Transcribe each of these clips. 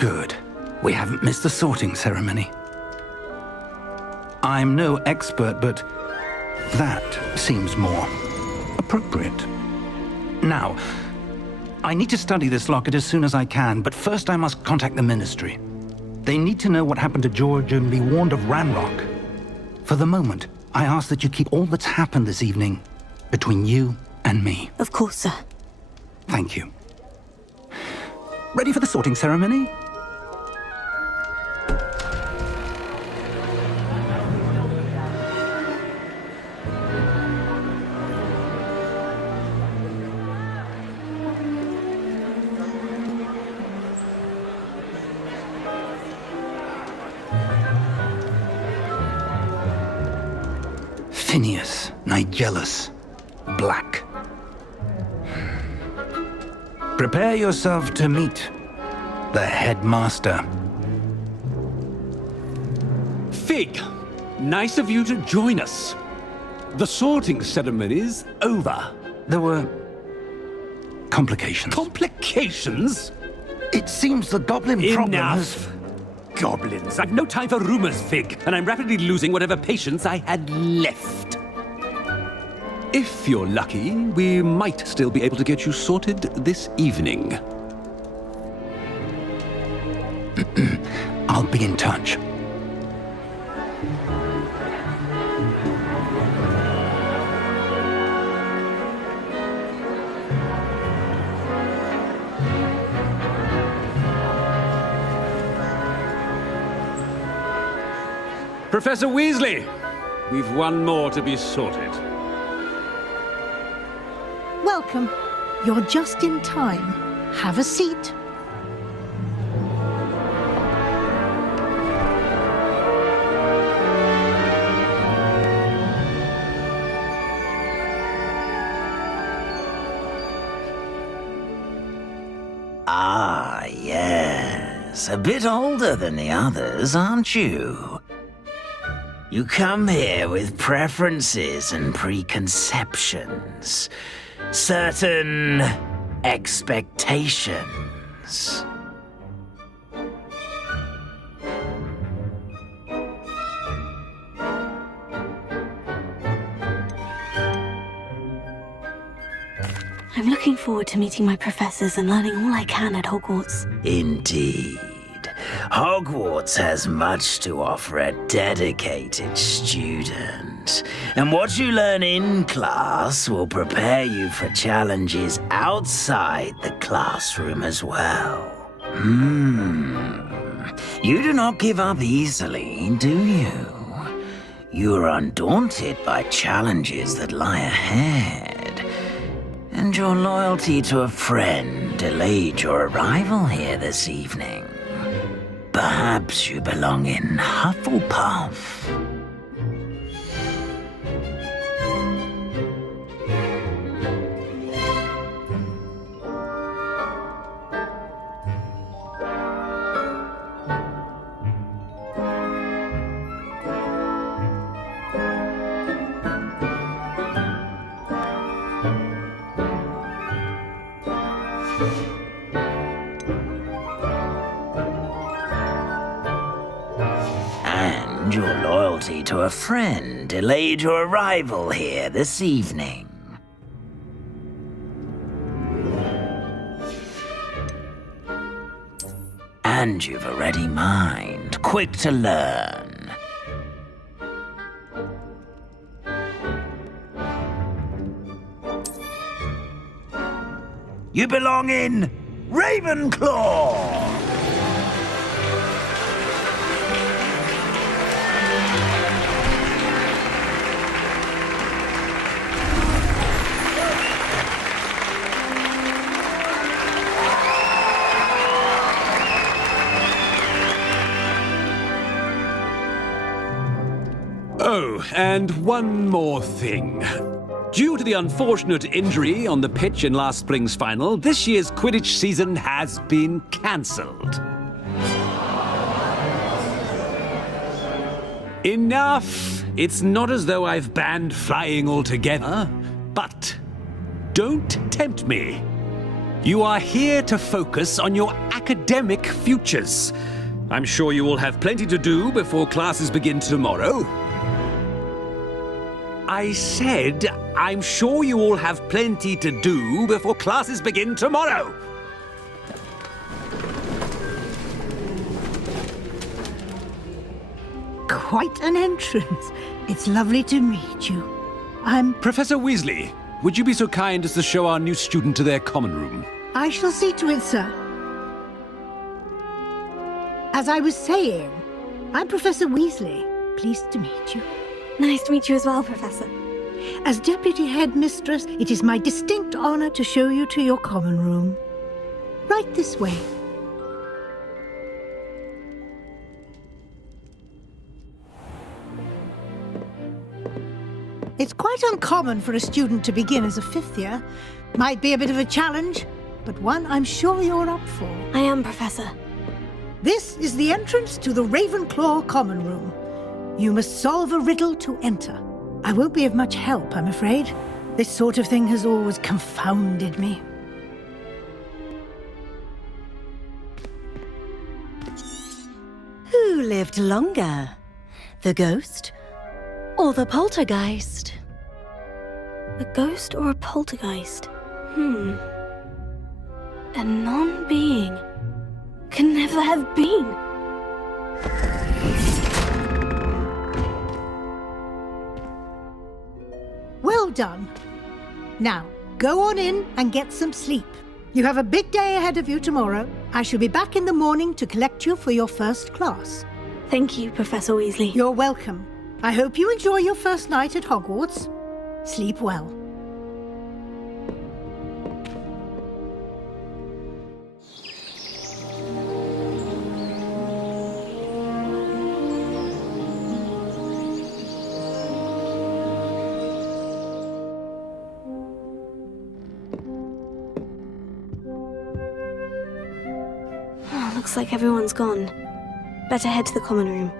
Good. We haven't missed the sorting ceremony. I'm no expert, but that seems more appropriate. Now, I need to study this locket as soon as I can, but first I must contact the Ministry. They need to know what happened to George and be warned of Ranrock. For the moment, I ask that you keep all that's happened this evening between you and me. Of course, sir. Thank you. Ready for the sorting ceremony? Phineas, Nigellus, Black. Prepare yourself to meet the headmaster. Fig, nice of you to join us. The sorting ceremony's over. There were complications. Complications? It seems the goblin problem has... Enough! Goblins. I've no time for rumors, Fig, and I'm rapidly losing whatever patience I had left. If you're lucky, we might still be able to get you sorted this evening. I'll be in touch. Professor Weasley, we've one more to be sorted. Welcome. You're just in time. Have a seat. Ah, yes. A bit older than the others, aren't you? You come here with preferences and preconceptions. Certain expectations. I'm looking forward to meeting my professors and learning all I can at Hogwarts. Indeed. Hogwarts has much to offer a dedicated student. And what you learn in class will prepare you for challenges outside the classroom as well. You do not give up easily, do you? You are undaunted by challenges that lie ahead. And your loyalty to a friend delayed your arrival here this evening. Perhaps you belong in Hufflepuff. And your loyalty to a friend delayed your arrival here this evening. And you've a ready mind, quick to learn. You belong in Ravenclaw! Oh, and one more thing. Due to the unfortunate injury on the pitch in last spring's final, this year's Quidditch season has been cancelled. Enough! It's not as though I've banned flying altogether, but don't tempt me. You are here to focus on your academic futures. I'm sure you will have plenty to do before classes begin tomorrow. I said, I'm sure you all have plenty to do before classes begin tomorrow. Quite an entrance. It's lovely to meet you. Professor Weasley, would you be so kind as to show our new student to their common room? I shall see to it, sir. As I was saying, I'm Professor Weasley. Pleased to meet you. Nice to meet you as well, Professor. As Deputy Headmistress, it is my distinct honor to show you to your common room. Right this way. It's quite uncommon for a student to begin as a fifth year. Might be a bit of a challenge, but one I'm sure you're up for. I am, Professor. This is the entrance to the Ravenclaw Common Room. You must solve a riddle to enter. I won't be of much help, I'm afraid. This sort of thing has always confounded me. Who lived longer? The ghost or the poltergeist? A ghost or a poltergeist? A non-being can never have been. Well done. Now, go on in and get some sleep. You have a big day ahead of you tomorrow. I shall be back in the morning to collect you for your first class. Thank you, Professor Weasley. You're welcome. I hope you enjoy your first night at Hogwarts. Sleep well. Looks like everyone's gone. Better head to the common room.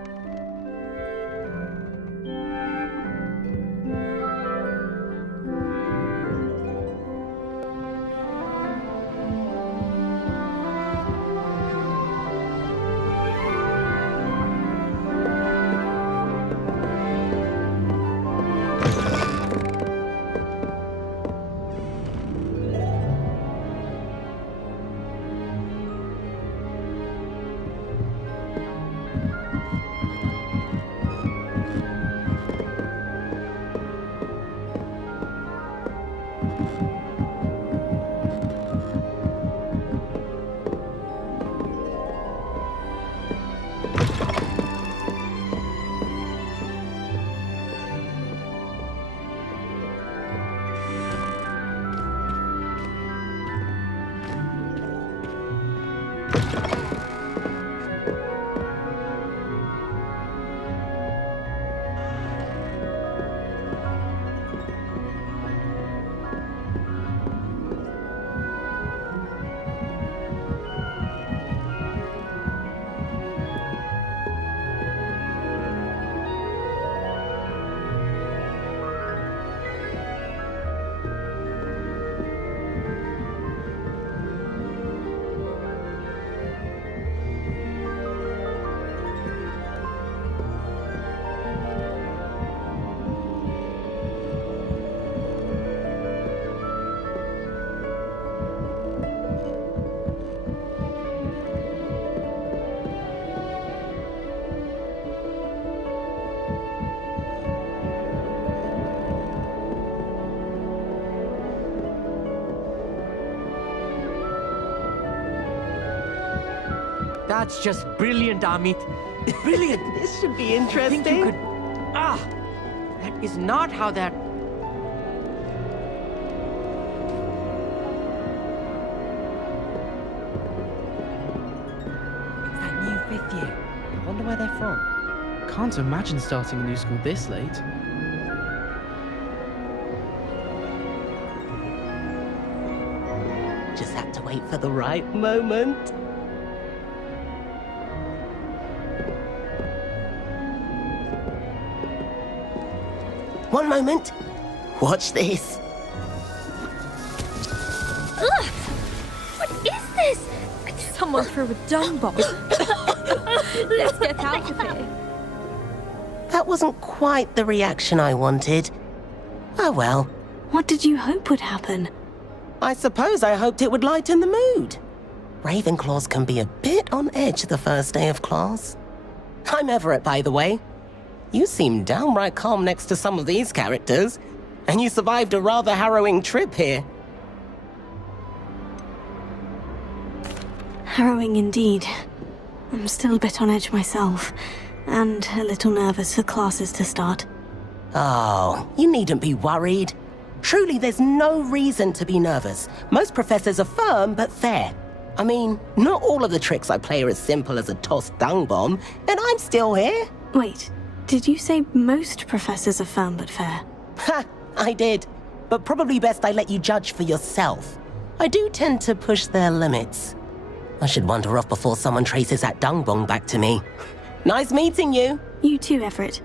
That's just brilliant, Amit. Brilliant. This should be interesting. I think you could... that is not how that... It's that new fifth year. I wonder where they're from. Can't imagine starting a new school this late. Just have to wait for the right moment. One moment. Watch this. someone threw a dung bomb. Let's get out of here. That wasn't quite the reaction I wanted. Oh well. What did you hope would happen? I suppose I hoped it would lighten the mood. Ravenclaws can be a bit on edge the first day of class. I'm Everett, by the way. You seem downright calm next to some of these characters, and you survived a rather harrowing trip here. Harrowing indeed. I'm still a bit on edge myself, and a little nervous for classes to start. Oh, you needn't be worried. Truly, there's no reason to be nervous. Most professors are firm but fair. I mean, not all of the tricks I play are as simple as a tossed dung bomb, and I'm still here. Wait, did you say most professors are firm but fair? Ha, I did. But probably best I let you judge for yourself. I do tend to push their limits. I should wander off before someone traces that dung bomb back to me. Nice meeting you. You too, Everett.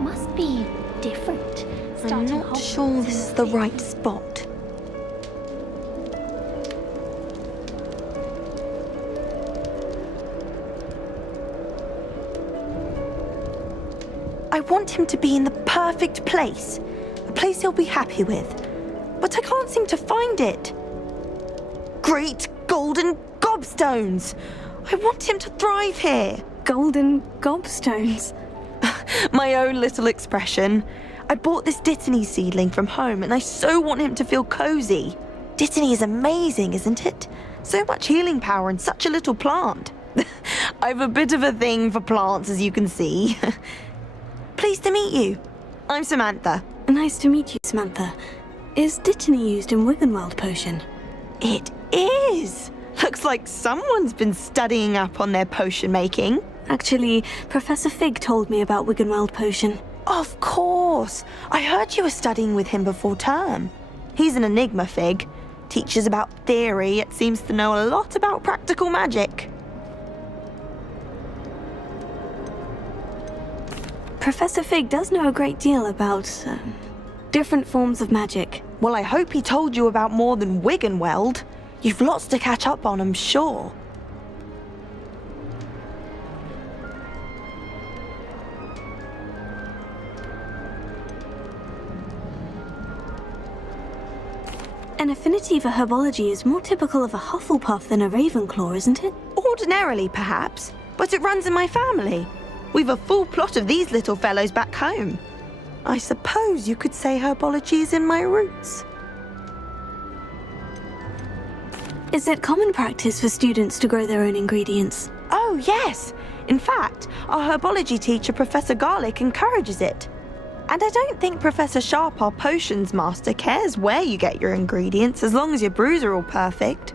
Must be different. I'm not sure this is the right spot. I want him to be in the perfect place. A place he'll be happy with. But I can't seem to find it. Great golden gobstones! I want him to thrive here. Golden gobstones? My own little expression. I bought this Dittany seedling from home and I so want him to feel cozy. Dittany is amazing, isn't it? So much healing power in such a little plant. I've a bit of a thing for plants, as you can see. Pleased to meet you. I'm Samantha. Nice to meet you, Samantha. Is Dittany used in Wiggenweld potion? It is! Looks like someone's been studying up on their potion making. Actually, Professor Fig told me about Wiggenweld potion. Of course! I heard you were studying with him before term. He's an enigma, Fig. Teaches about theory, yet seems to know a lot about practical magic. Professor Fig does know a great deal about different forms of magic. Well, I hope he told you about more than Wiggenweld. You've lots to catch up on, I'm sure. An affinity for herbology is more typical of a Hufflepuff than a Ravenclaw, isn't it? Ordinarily, perhaps, but it runs in my family. We've a full plot of these little fellows back home. I suppose you could say herbology is in my roots. Is it common practice for students to grow their own ingredients? Oh, yes. In fact, our herbology teacher, Professor Garlick, encourages it. And I don't think Professor Sharp, our potions master, cares where you get your ingredients as long as your brews are all perfect.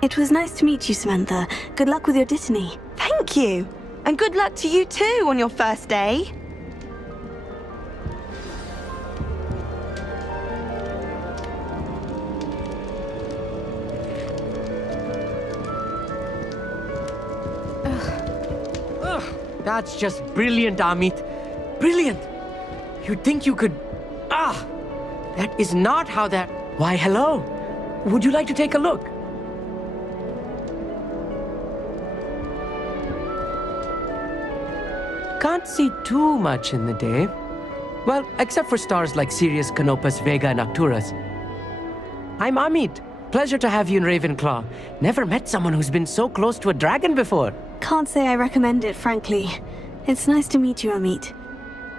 It was nice to meet you, Samantha. Good luck with your Dittany. Thank you. And good luck to you too on your first day. That's just brilliant, Amit. Brilliant! You'd think you could... That is not how that... Why, hello. Would you like to take a look? Can't see too much in the day. Well, except for stars like Sirius, Canopus, Vega, and Arcturus. I'm Amit. Pleasure to have you in Ravenclaw. Never met someone who's been so close to a dragon before. Can't say I recommend it, frankly. It's nice to meet you, Amit.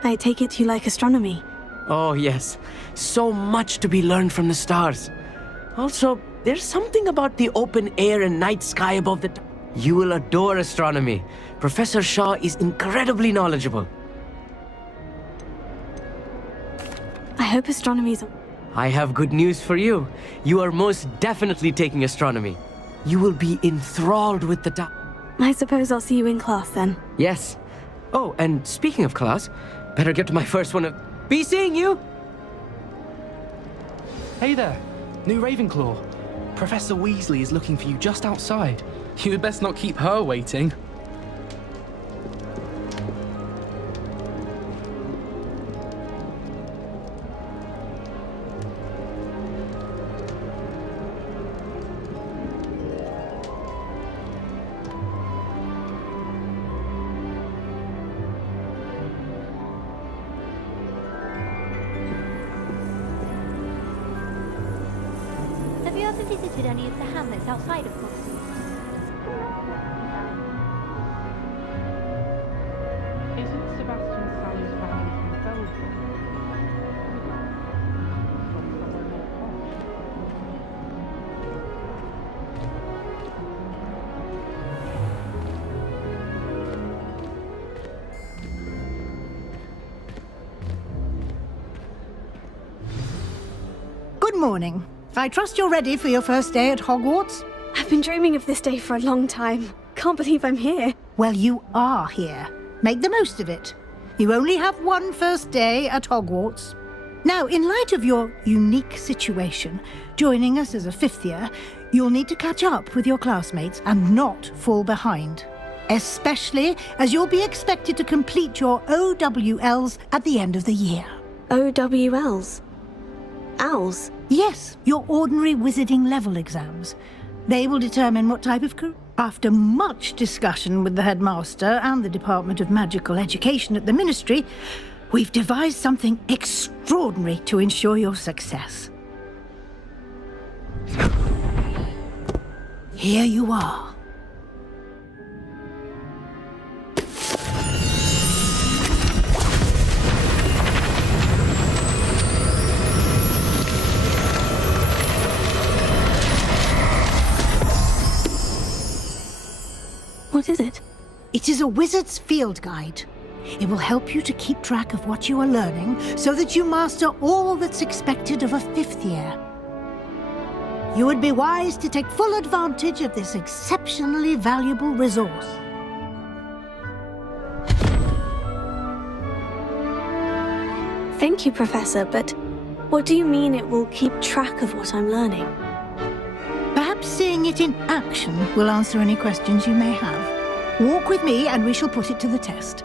I take it you like astronomy. Oh, yes. So much to be learned from the stars. Also, there's something about the open air and night sky above the... You will adore astronomy. Professor Shaw is incredibly knowledgeable. I hope astronomy's... I have good news for you. You are most definitely taking astronomy. You will be enthralled with the... I suppose I'll see you in class then. Yes. Oh, and speaking of class, better get to my first one of... Be seeing you! Hey there, new Ravenclaw. Professor Weasley is looking for you just outside. You had best not keep her waiting. Have you ever visited any of the hamlets outside of Contacto? Isn't Sebastian Sally's family from Belgium? Good morning. I trust you're ready for your first day at Hogwarts? I've been dreaming of this day for a long time. Can't believe I'm here. Well, you are here. Make the most of it. You only have one first day at Hogwarts. Now, in light of your unique situation, joining us as a fifth year, you'll need to catch up with your classmates and not fall behind. Especially as you'll be expected to complete your OWLs at the end of the year. OWLs? Owls? Yes, your ordinary wizarding level exams. They will determine what type of career. After much discussion with the headmaster and the Department of Magical Education at the Ministry, we've devised something extraordinary to ensure your success. Here you are. What is it? It is a wizard's field guide. It will help you to keep track of what you are learning so that you master all that's expected of a fifth year. You would be wise to take full advantage of this exceptionally valuable resource. Thank you, Professor, but what do you mean it will keep track of what I'm learning? Perhaps seeing it in action will answer any questions you may have. Walk with me and we shall put it to the test.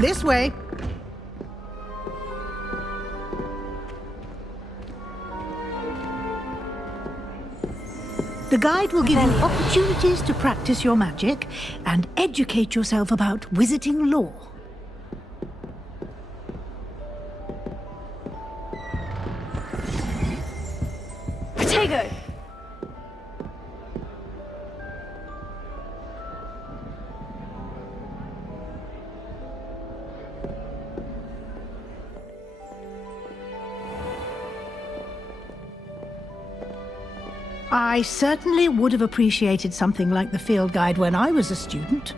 This way. The guide will give you opportunities to practice your magic and educate yourself about wizarding lore. Potato! I certainly would have appreciated something like the field guide when I was a student.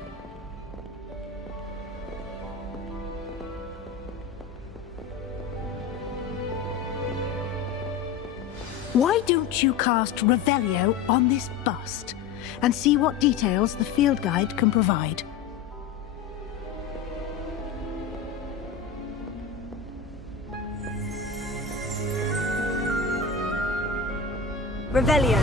Why don't you cast Revelio on this bust and see what details the field guide can provide? Revelio.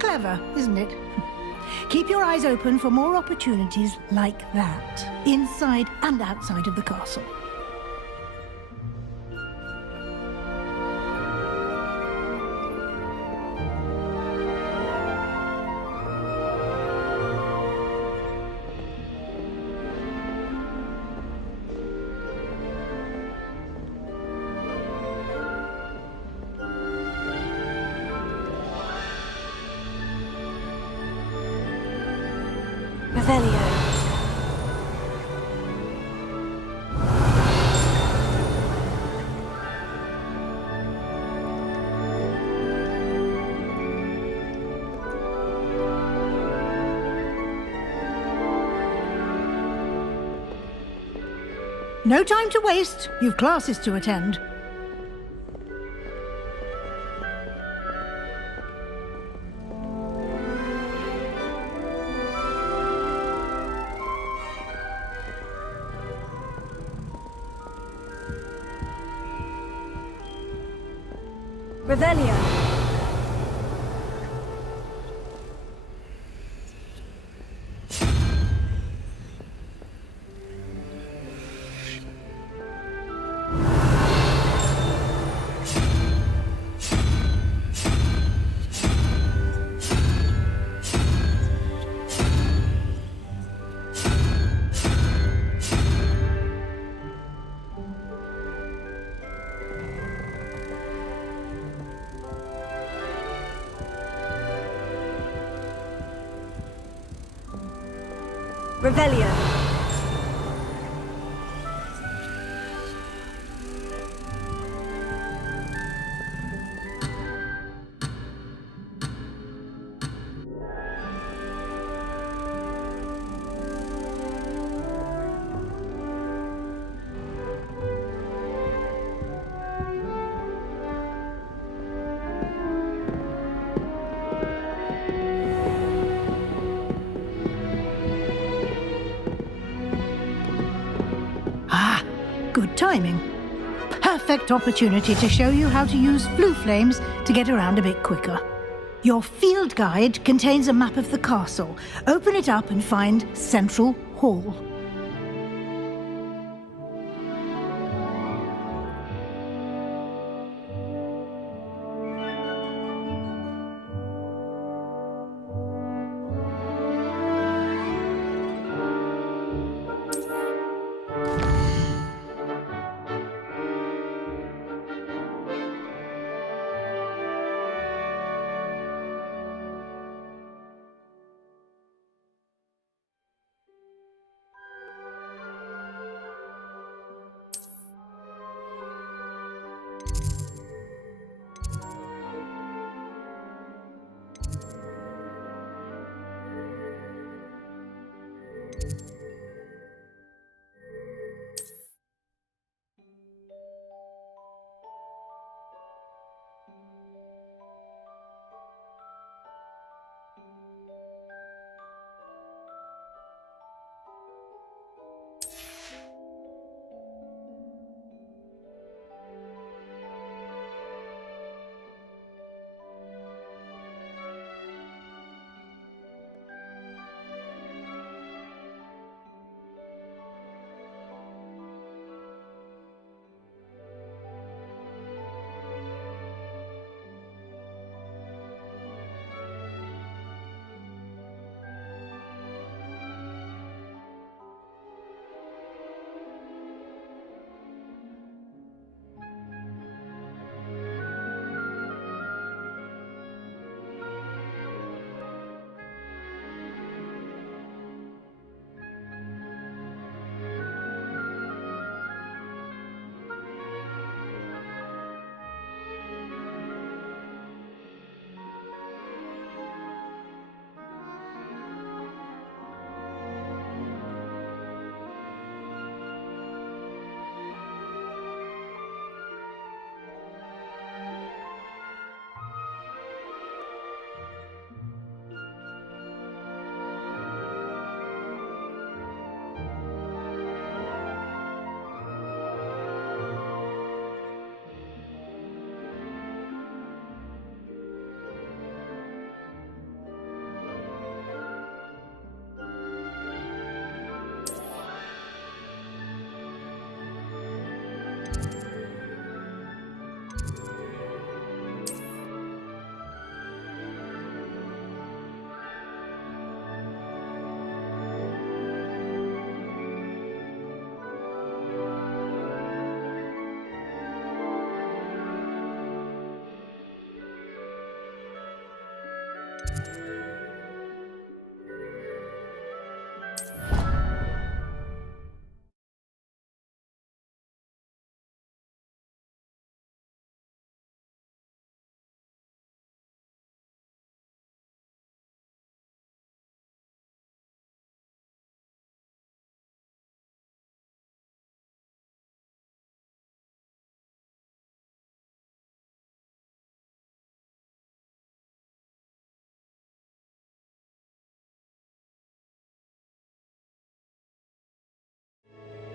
Clever, isn't it? Keep your eyes open for more opportunities like that, inside and outside of the castle. Revelio. No time to waste. You've classes to attend. Revelio. Revelio. Good timing. Perfect opportunity to show you how to use flue flames to get around a bit quicker. Your field guide contains a map of the castle. Open it up and find Central Hall.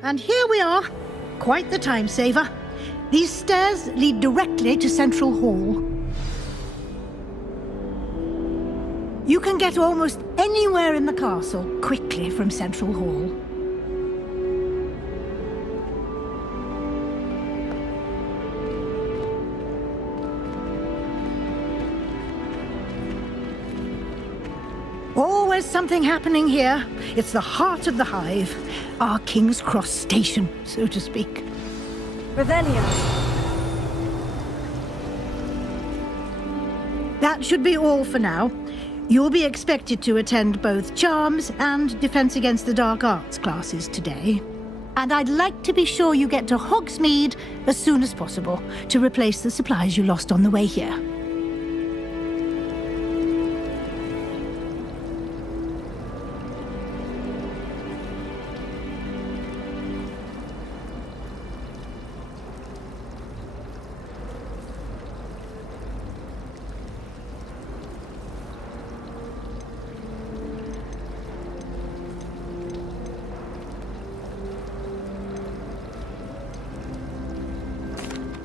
And here we are. Quite the time saver. These stairs lead directly to Central Hall. You can get almost anywhere in the castle quickly from Central Hall. Always something happening here. It's the heart of the hive. Our King's Cross station, so to speak. Revelio. That should be all for now. You'll be expected to attend both Charms and Defense Against the Dark Arts classes today. And I'd like to be sure you get to Hogsmeade as soon as possible to replace the supplies you lost on the way here.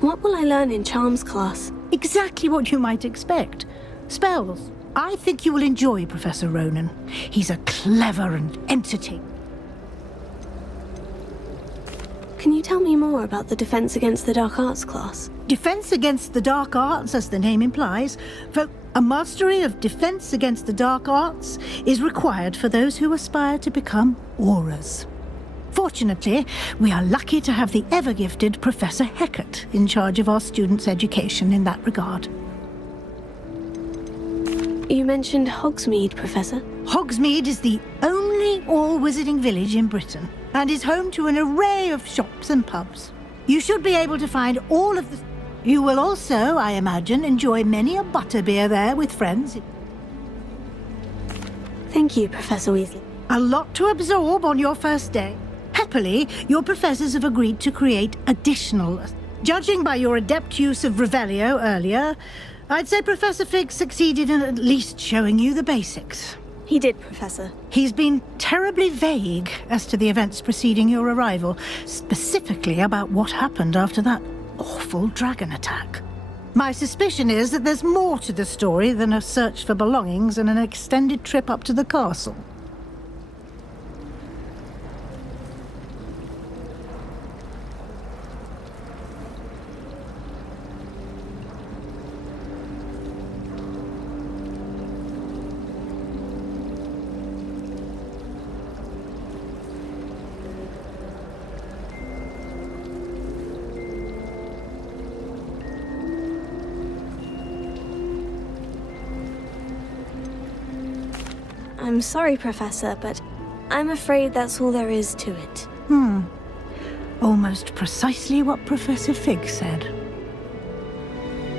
What will I learn in Charms class? Exactly what you might expect. Spells. I think you will enjoy Professor Ronan. He's a clever and entertaining. Can you tell me more about the Defense Against the Dark Arts class? Defense Against the Dark Arts, as the name implies, a mastery of Defense Against the Dark Arts is required for those who aspire to become auras. Fortunately, we are lucky to have the ever-gifted Professor Hecat in charge of our students' education in that regard. You mentioned Hogsmeade, Professor. Hogsmeade is the only all-wizarding village in Britain and is home to an array of shops and pubs. You should be able to find all of the... You will also, I imagine, enjoy many a butterbeer there with friends. Thank you, Professor Weasley. A lot to absorb on your first day. Happily, your professors have agreed to create additional... Judging by your adept use of Revelio earlier, I'd say Professor Fig succeeded in at least showing you the basics. He did, Professor. He's been terribly vague as to the events preceding your arrival, specifically about what happened after that awful dragon attack. My suspicion is that there's more to the story than a search for belongings and an extended trip up to the castle. I'm sorry, Professor, but I'm afraid that's all there is to it. Almost precisely what Professor Fig said.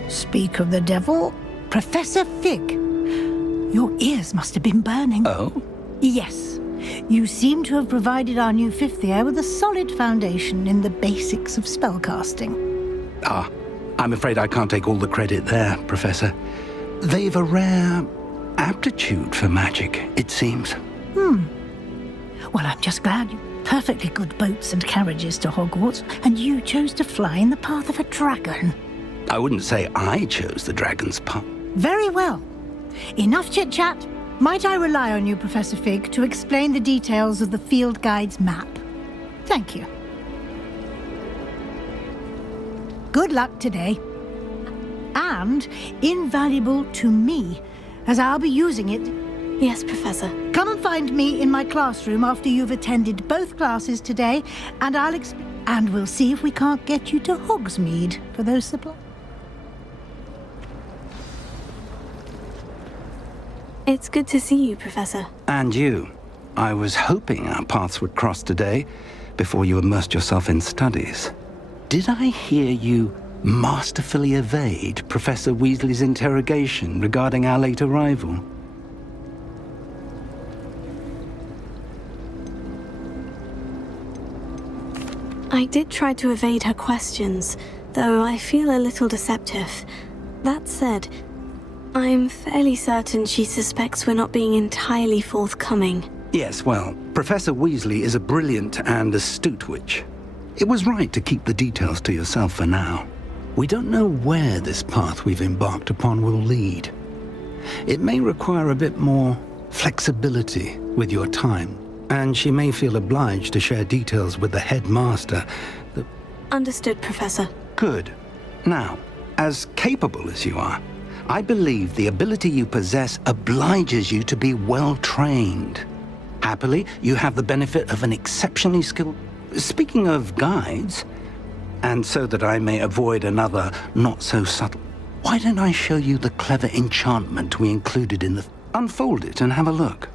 Speak of the devil, Professor Fig. Your ears must have been burning. Oh? Yes. You seem to have provided our new fifth year with a solid foundation in the basics of spellcasting. Ah, I'm afraid I can't take all the credit there, Professor. They've a rare aptitude for magic, it seems. Well, I'm just glad you perfectly good boats and carriages to Hogwarts, and you chose to fly in the path of a dragon. I wouldn't say I chose the dragon's path. Very well. Enough chit-chat. Might I rely on you, Professor Fig, to explain the details of the field guide's map? Thank you. Good luck today. And invaluable to me, as I'll be using it. Yes, Professor. Come and find me in my classroom after you've attended both classes today, and and we'll see if we can't get you to Hogsmeade for those supplies. It's good to see you, Professor. And you. I was hoping our paths would cross today, before you immersed yourself in studies. Did I hear you masterfully evade Professor Weasley's interrogation regarding our late arrival? I did try to evade her questions, though I feel a little deceptive. That said, I'm fairly certain she suspects we're not being entirely forthcoming. Yes, well, Professor Weasley is a brilliant and astute witch. It was right to keep the details to yourself for now. We don't know where this path we've embarked upon will lead. It may require a bit more flexibility with your time, and she may feel obliged to share details with the headmaster. Understood, Professor. Good. Now, as capable as you are, I believe the ability you possess obliges you to be well trained. Happily, you have the benefit of an exceptionally skilled... Speaking of guides, and so that I may avoid another not-so-subtle... Why don't I show you the clever enchantment we included in the... Unfold it and have a look.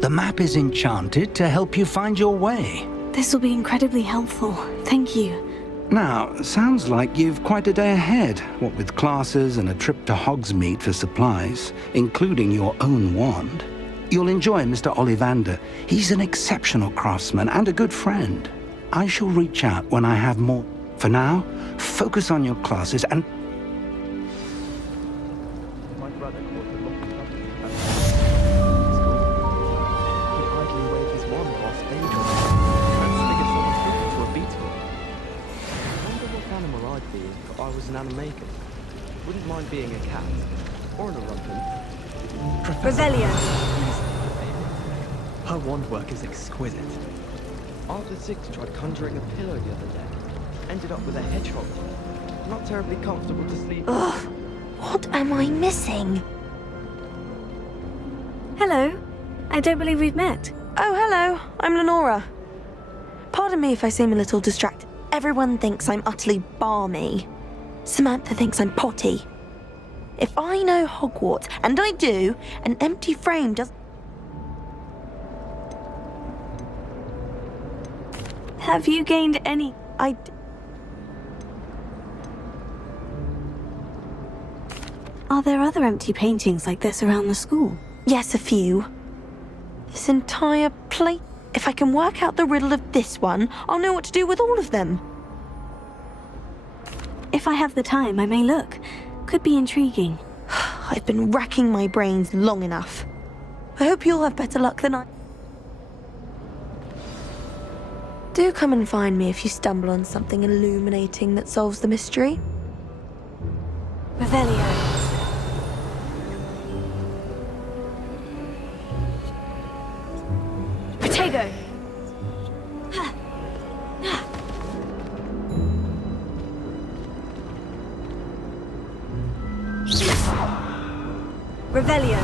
The map is enchanted to help you find your way. This will be incredibly helpful. Thank you. Now, sounds like you've quite a day ahead, what with classes and a trip to Hogsmeade for supplies, including your own wand. You'll enjoy Mr. Ollivander. He's an exceptional craftsman and a good friend. I shall reach out when I have more. For now, focus on your classes and... Wouldn't mind being a cat or an orangutan. Revelio. Her wand work is exquisite. After 6 tried conjuring a pillow the other day. Ended up with a hedgehog. Not terribly comfortable to sleep. Ugh, what am I missing? Hello. I don't believe we've met. Oh, hello. I'm Lenora. Pardon me if I seem a little distracted. Everyone thinks I'm utterly balmy. Samantha thinks I'm potty. If I know Hogwarts, and I do, an empty frame does... Have you gained any... Are there other empty paintings like this around the school? Yes, a few. This entire plate... If I can work out the riddle of this one, I'll know what to do with all of them. If I have the time, I may look. Could be intriguing. I've been racking my brains long enough. I hope you'll have better luck than I... Do come and find me if you stumble on something illuminating that solves the mystery. Revelio. Protego. Revelio.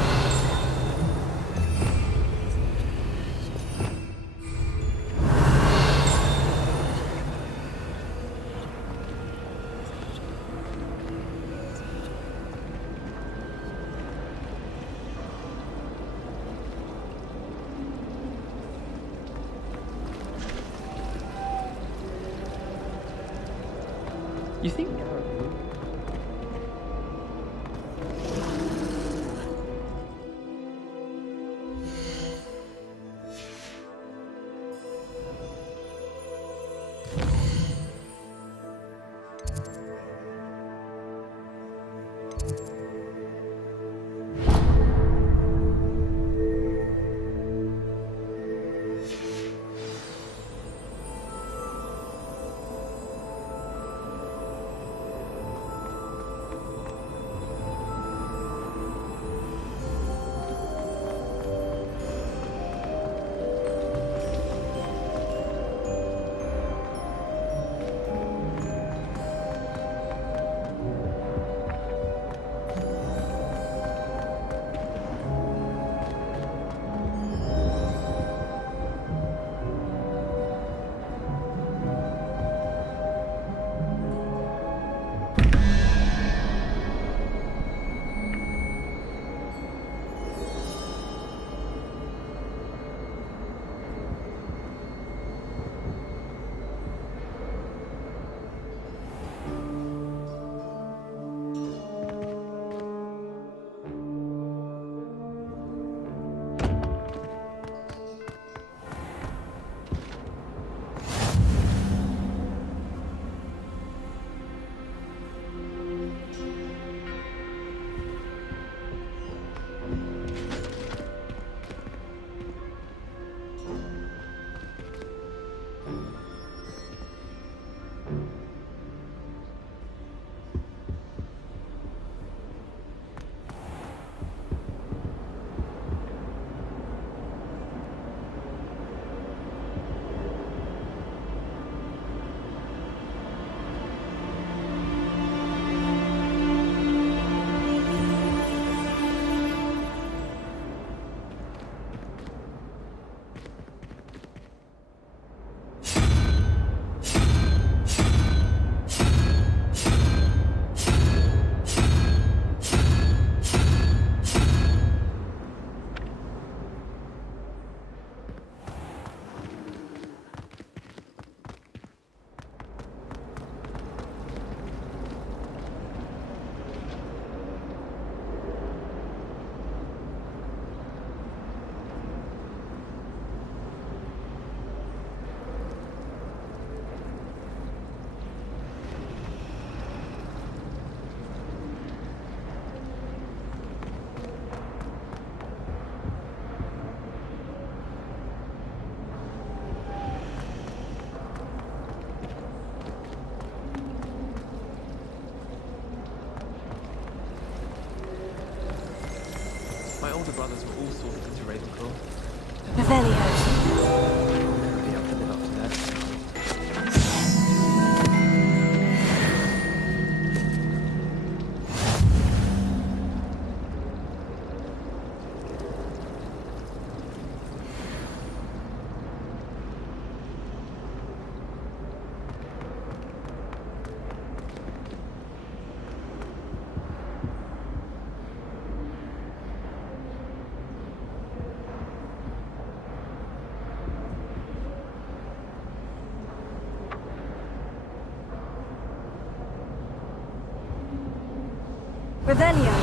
You think... older brothers were all sorted into Ravenclaw. Revelio. They have to live up to that. Revelio.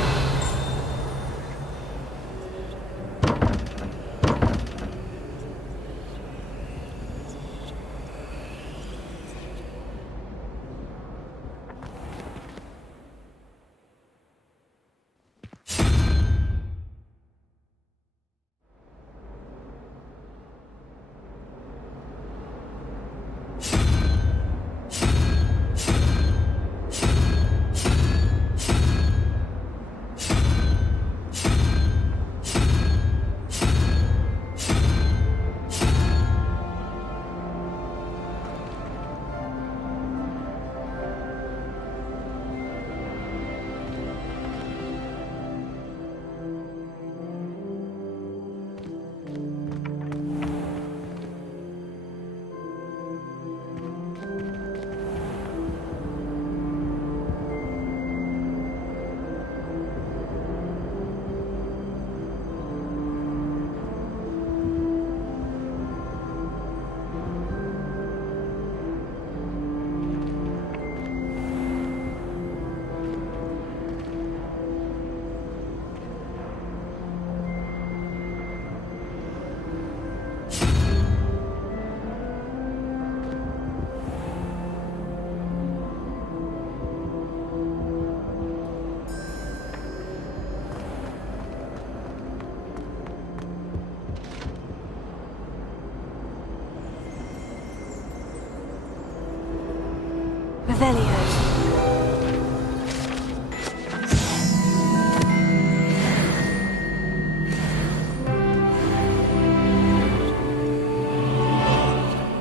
Revelio.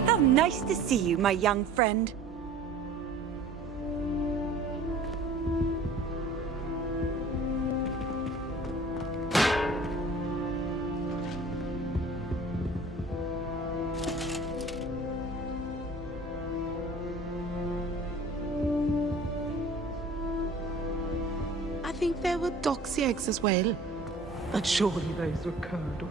How nice to see you, my young friend. I think there were doxy eggs as well, but surely those were curdle.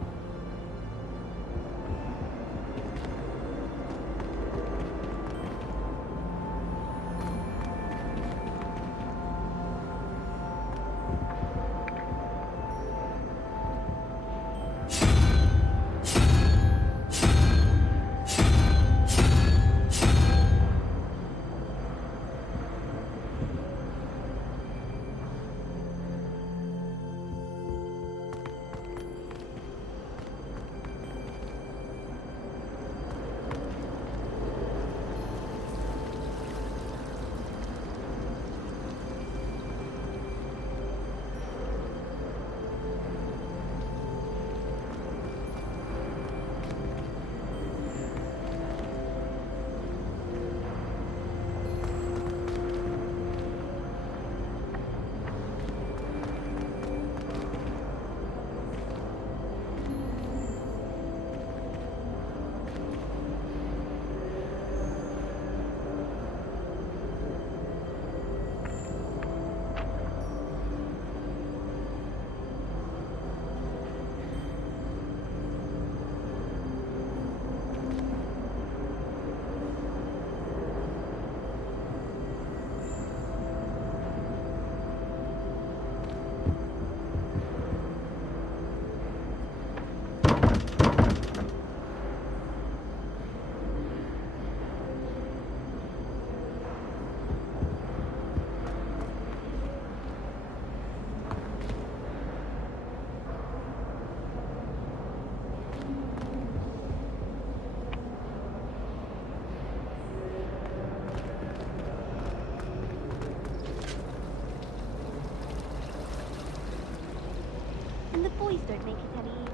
Boys don't make it any easier.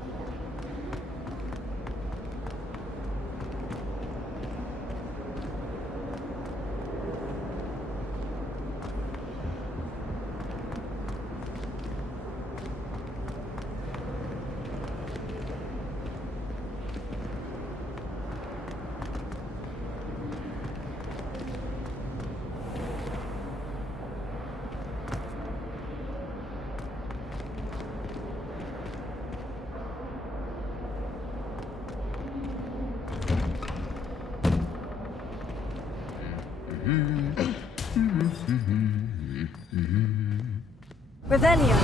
Revelio.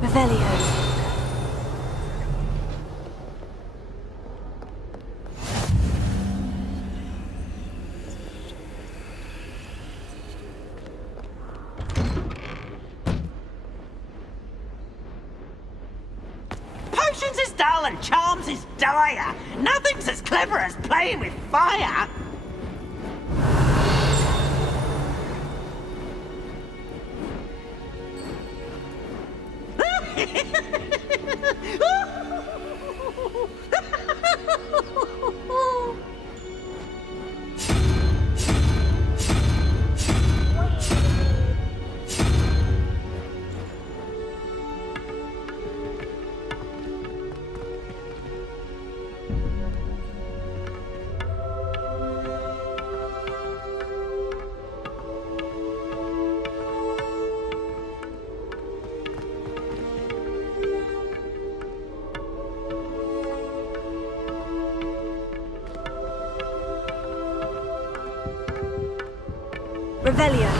Revelio. Potions is dull and charms is dire. Nothing's as clever as playing with fire. Revelio.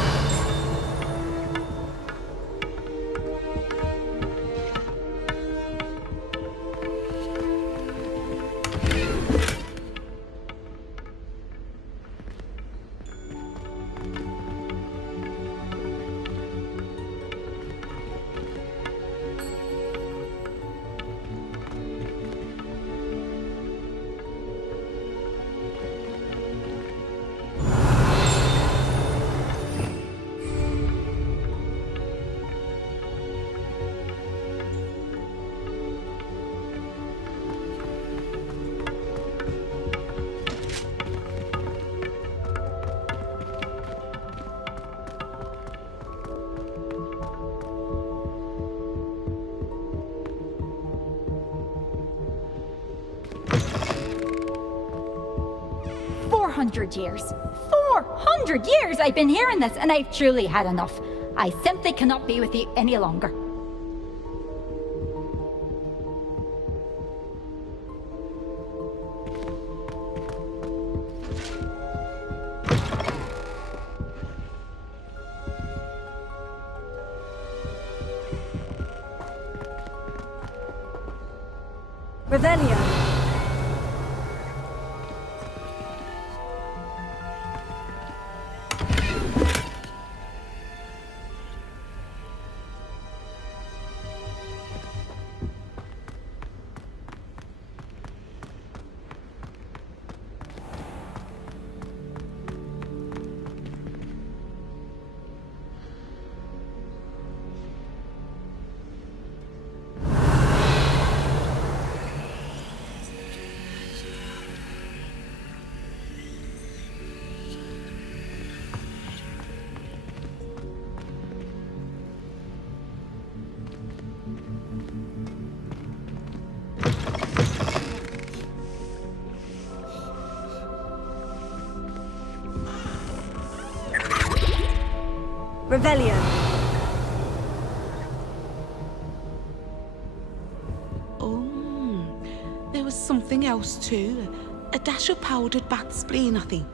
Years. 400 years I've been hearing this, and I've truly had enough. I simply cannot be with you any longer. Revelio. Revelio. Oh, there was something else too. A dash of powdered bat spleen, I think.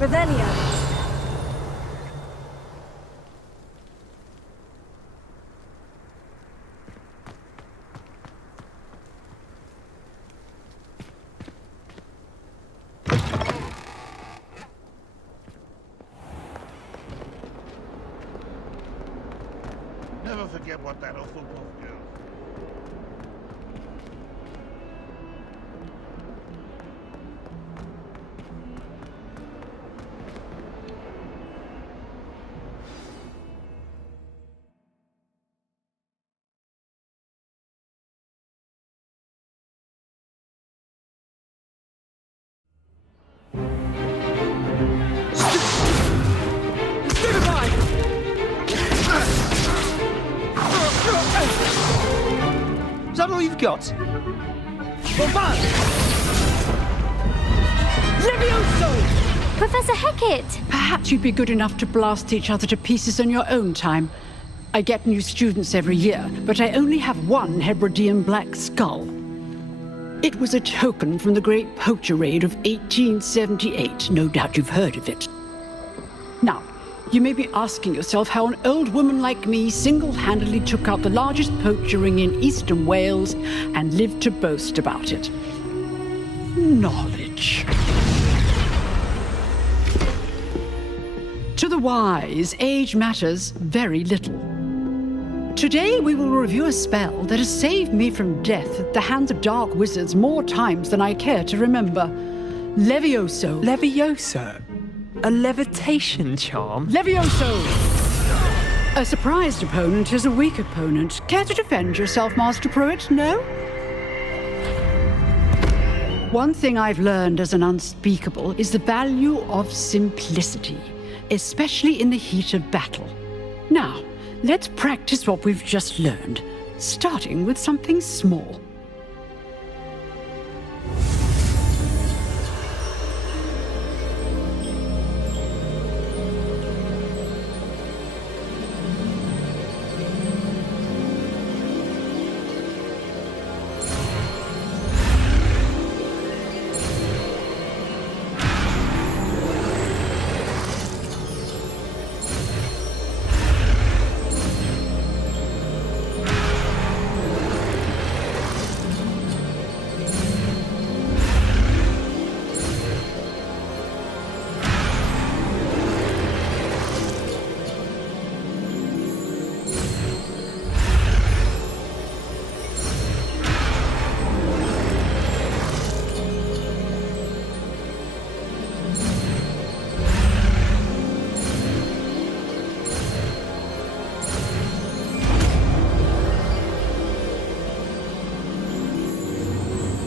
Revelio. Never forget what that awful wolf did. Is that all you've got? Bombard! Levioso! Professor Hecat! Perhaps you'd be good enough to blast each other to pieces in your own time. I get new students every year, but I only have one Hebridean black skull. It was a token from the Great Poacher Raid of 1878. No doubt you've heard of it. Now, you may be asking yourself how an old woman like me single-handedly took out the largest poacher ring in eastern Wales and lived to boast about it. Knowledge. To the wise, age matters very little. Today we will review a spell that has saved me from death at the hands of dark wizards more times than I care to remember. Levioso. Levioso? A levitation charm? Levioso! A surprised opponent is a weak opponent. Care to defend yourself, Master Pruitt? No? One thing I've learned as an unspeakable is the value of simplicity, especially in the heat of battle. Now, let's practice what we've just learned, starting with something small.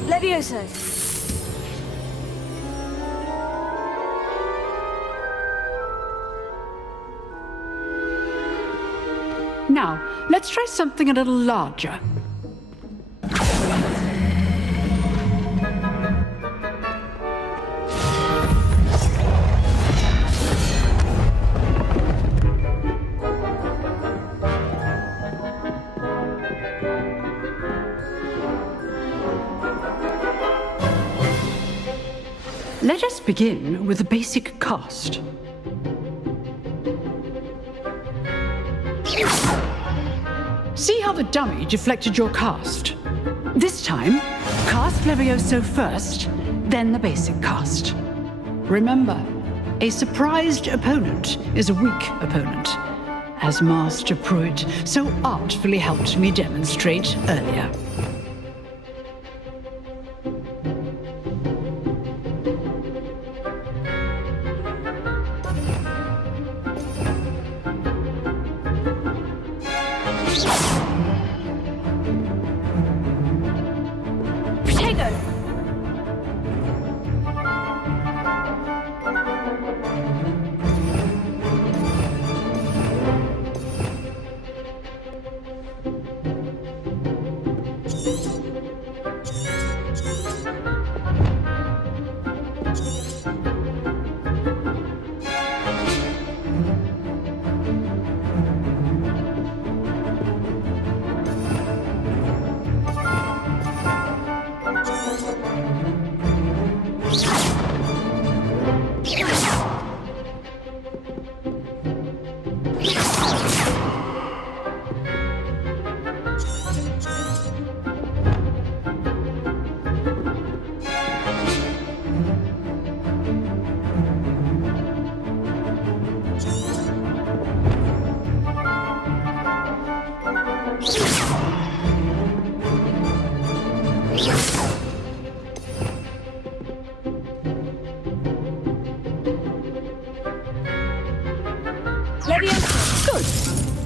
Levioso. Now, let's try something a little larger. Let us begin with the basic cast. See how the dummy deflected your cast? This time, cast Levioso first, then the basic cast. Remember, a surprised opponent is a weak opponent, as Master Pruitt so artfully helped me demonstrate earlier.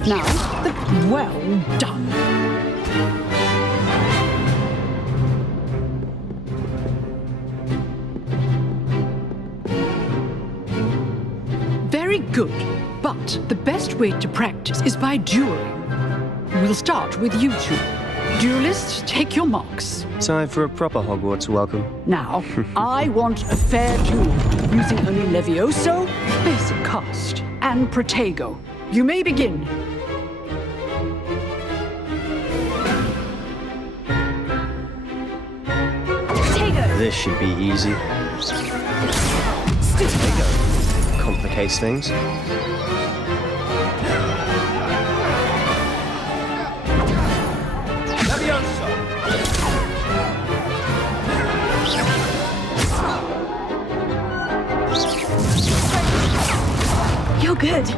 Now, well done. Very good, but the best way to practice is by dueling. We'll start with you two. Duelists, take your marks. Time for a proper Hogwarts welcome. Now, I want a fair duel, using only Levioso, basic cast, and Protego. You may begin. Protego! This should be easy. Protego complicates things. You're good.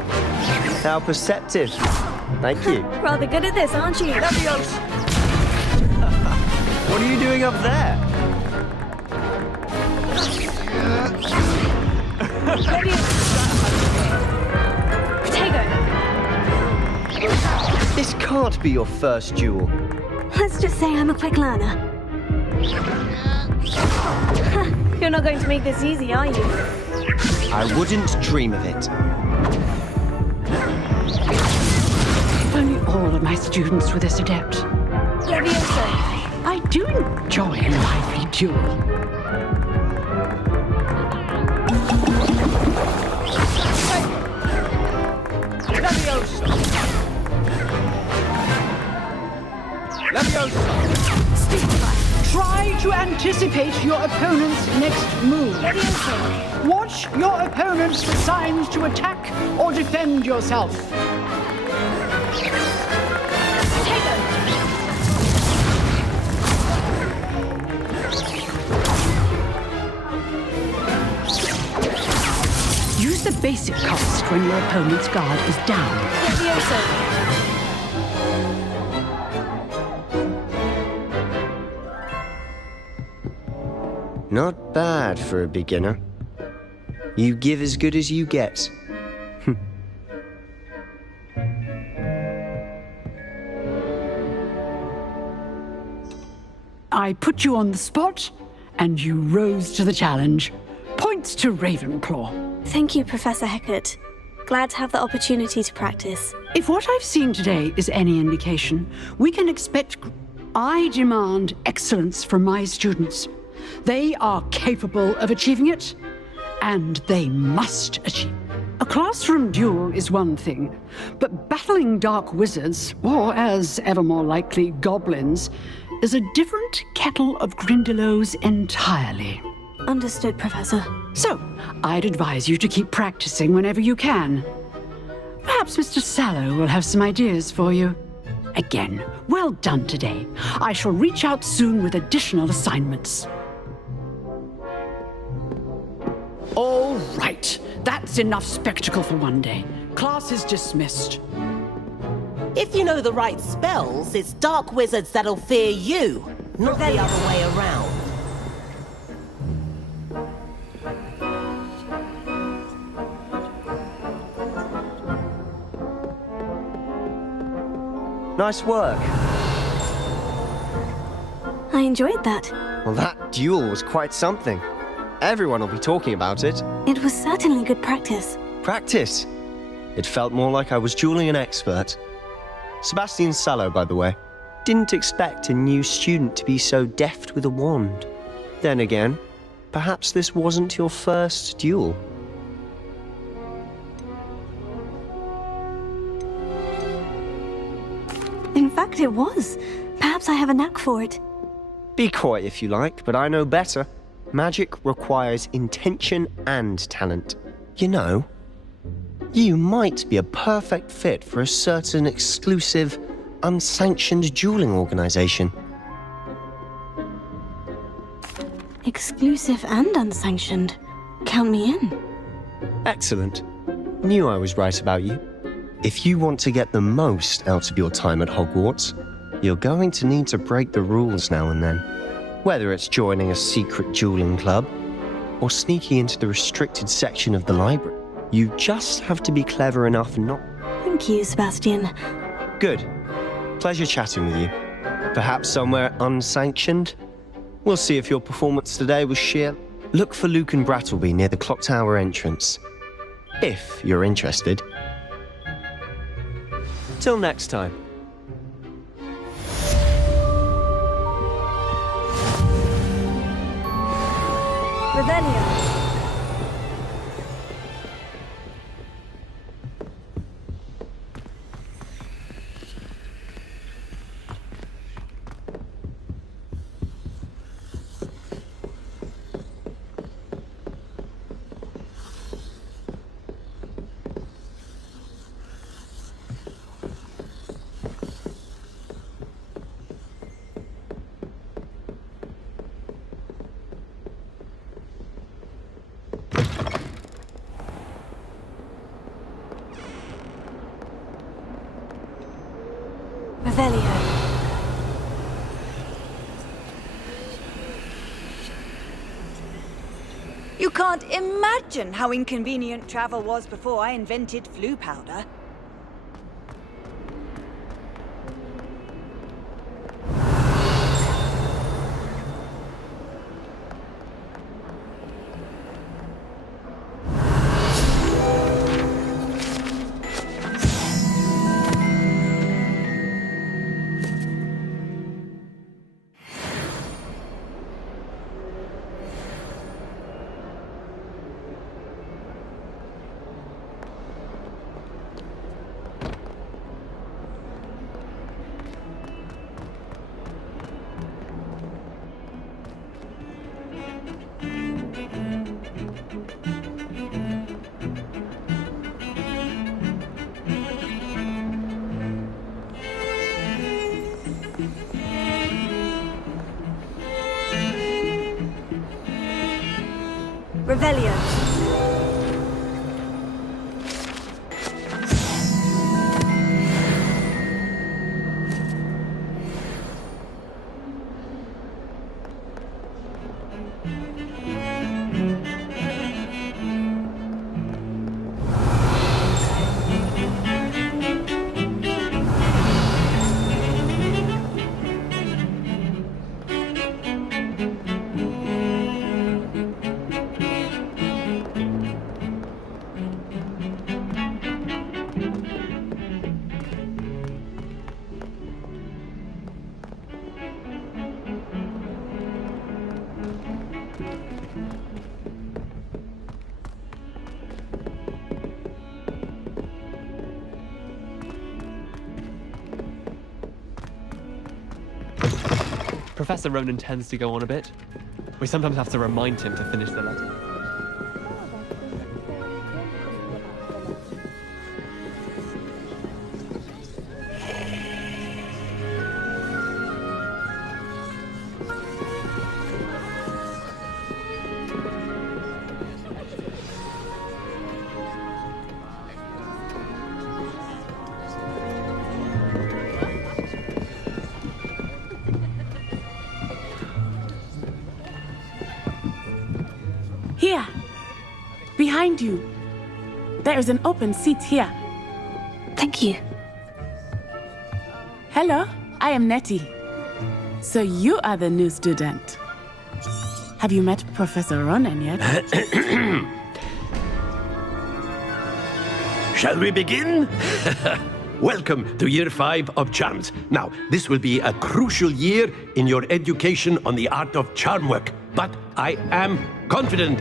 How perceptive. Thank you. Rather good at this, aren't you? What are you doing up there? Protego! This can't be your first duel. Let's just say I'm a quick learner. You're not going to make this easy, are you? I wouldn't dream of it. If only all of my students were this adept. Levioso! I do enjoy a lively duel. Try to anticipate your opponent's next move. Watch your opponent's signs to attack or defend yourself. Use the basic cast when your opponent's guard is down. Not bad for a beginner. You give as good as you get. I put you on the spot, and you rose to the challenge. Points to Ravenclaw. Thank you, Professor Hecat. Glad to have the opportunity to practice. If what I've seen today is any indication, we can expect... I demand excellence from my students. They are capable of achieving it, and they must achieve. A classroom duel is one thing, but battling dark wizards, or as ever more likely, goblins, is a different kettle of Grindylows entirely. Understood, Professor. So, I'd advise you to keep practicing whenever you can. Perhaps Mr. Sallow will have some ideas for you. Again, well done today. I shall reach out soon with additional assignments. All right, that's enough spectacle for one day. Class is dismissed. If you know the right spells, it's dark wizards that'll fear you, not the other way around. Nice work. I enjoyed that. Well, that duel was quite something. Everyone will be talking about it. It was certainly good practice. Practice? It felt more like I was dueling an expert. Sebastian Sallow, by the way. Didn't expect a new student to be so deft with a wand. Then again, perhaps this wasn't your first duel. In fact, it was. Perhaps I have a knack for it. Be coy if you like, but I know better. Magic requires intention and talent. You know, you might be a perfect fit for a certain exclusive, unsanctioned dueling organization. Exclusive and unsanctioned. Count me in. Excellent. Knew I was right about you. If you want to get the most out of your time at Hogwarts, you're going to need to break the rules now and then. Whether it's joining a secret dueling club or sneaking into the restricted section of the library, you just have to be clever enough not... Thank you, Sebastian. Good. Pleasure chatting with you. Perhaps somewhere unsanctioned? We'll see if your performance today was sheer. Look for Luke and Brattleby near the clock tower entrance. If you're interested. Till next time. Revelio. You can't imagine how inconvenient travel was before I invented flu powder. Revelio. Professor Ronan tends to go on a bit. We sometimes have to remind him to finish the letter. Here, behind you. There is an open seat here. Thank you. Hello, I am Nettie. So you are the new student. Have you met Professor Ronan yet? Shall we begin? Welcome to Year 5 of Charms. Now, this will be a crucial year in your education on the art of charm work. But I am confident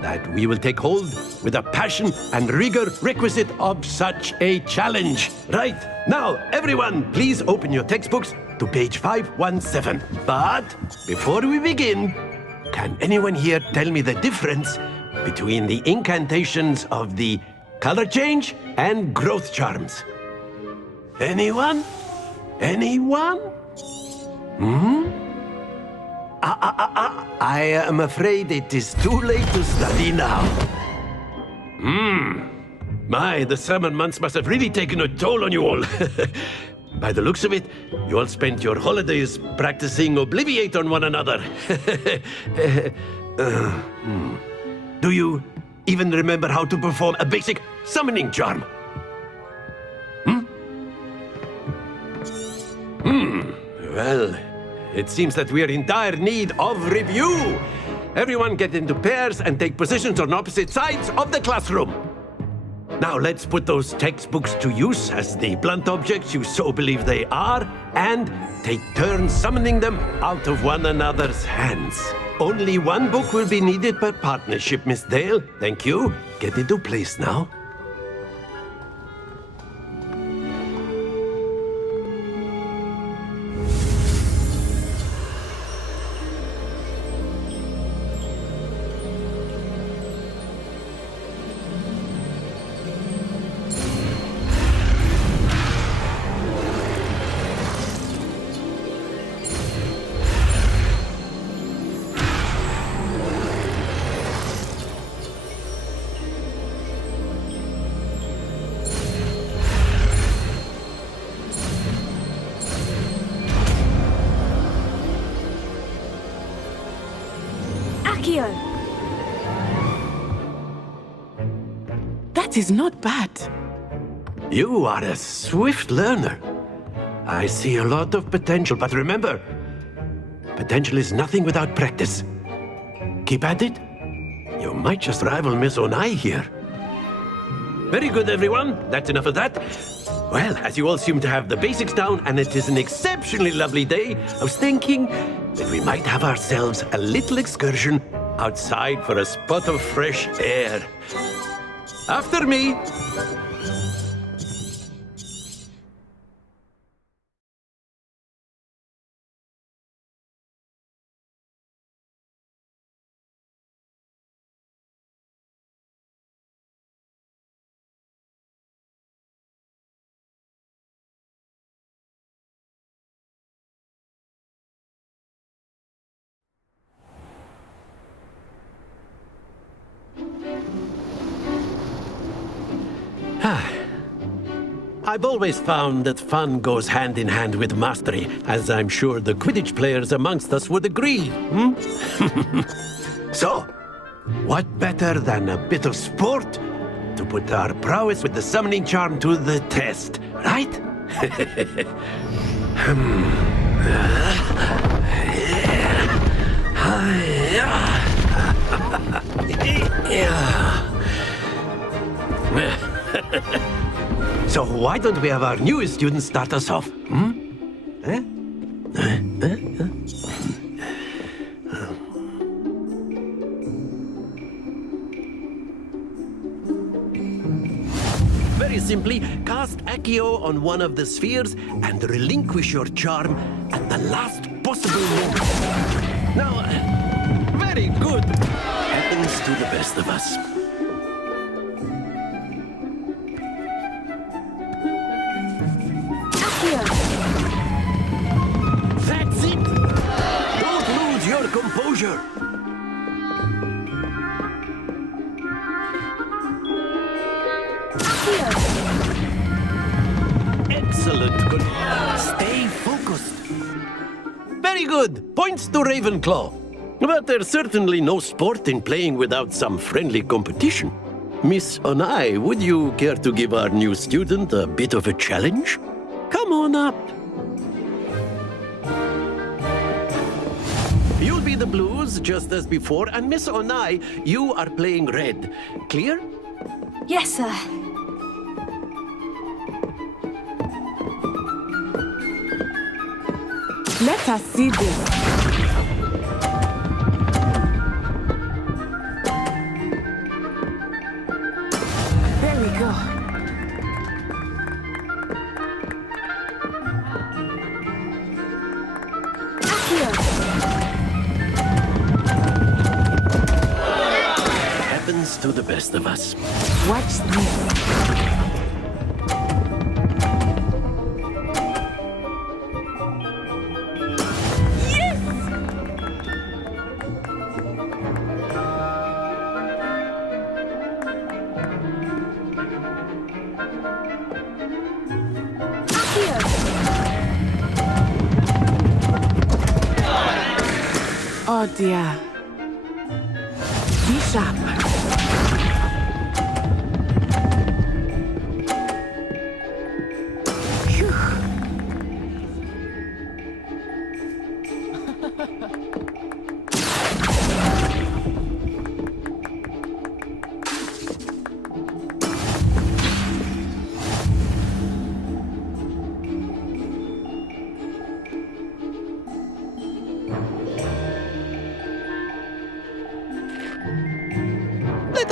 that we will take hold with the passion and rigor requisite of such a challenge. Right, now, everyone, please open your textbooks to page 517. But before we begin, can anyone here tell me the difference between the incantations of the color change and growth charms? Anyone? Anyone? I am afraid it is too late to study now. My, the summer months must have really taken a toll on you all. By the looks of it, you all spent your holidays practicing Obliviate on one another. Do you even remember how to perform a basic summoning charm? Well, it seems that we are in dire need of review. Everyone get into pairs and take positions on opposite sides of the classroom. Now let's put those textbooks to use as the blunt objects you so believe they are, and take turns summoning them out of one another's hands. Only one book will be needed per partnership, Miss Dale. Thank you. Get into place now. That is not bad. You are a swift learner. I see a lot of potential, but remember, potential is nothing without practice. Keep at it. You might just rival Miss Onai here. Very good, everyone. That's enough of that. Well, as you all seem to have the basics down, and it is an exceptionally lovely day, I was thinking that we might have ourselves a little excursion outside for a spot of fresh air. After me. I've always found that fun goes hand in hand with mastery, as I'm sure the Quidditch players amongst us would agree. So, what better than a bit of sport to put our prowess with the summoning charm to the test, right? So why don't we have our newest student start us off? Very simply, cast Accio on one of the spheres and relinquish your charm at the last possible moment. Now, very good. Happens to the best of us. That's it! Don't lose your composure! Excellent. Good. Stay focused. Very good. Points to Ravenclaw. But there's certainly no sport in playing without some friendly competition. Miss Onai, would you care to give our new student a bit of a challenge? Come on up. You'll be the blues, just as before, and Miss Onai, you are playing red. Clear? Yes, sir. Let us see this. There we go. Happens to the best of us. Watch this. Oh dear. Be sharp. Phew.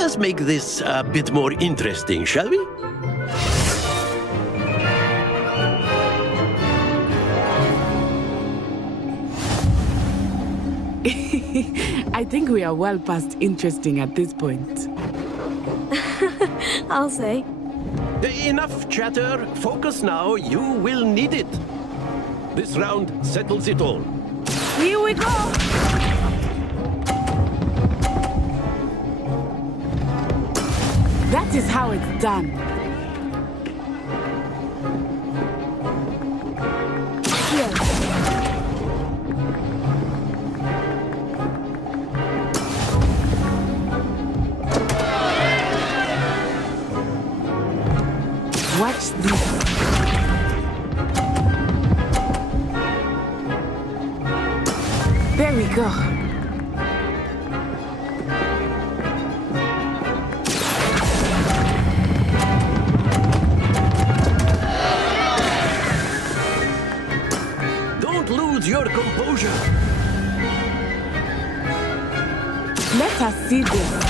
us make this a bit more interesting, shall we? I think we are well past interesting at this point. I'll say. Enough chatter. Focus now. You will need it. This round settles it all. Here we go! That is how it's done. Watch this. There we go. Don't lose your composure. Let us see this.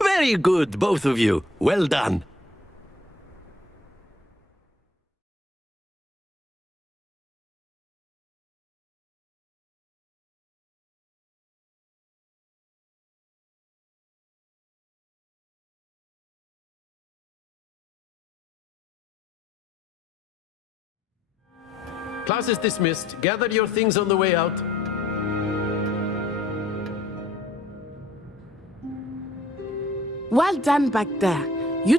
Very good, both of you. Well done. Class is dismissed. Gather your things on the way out. Well done back there. You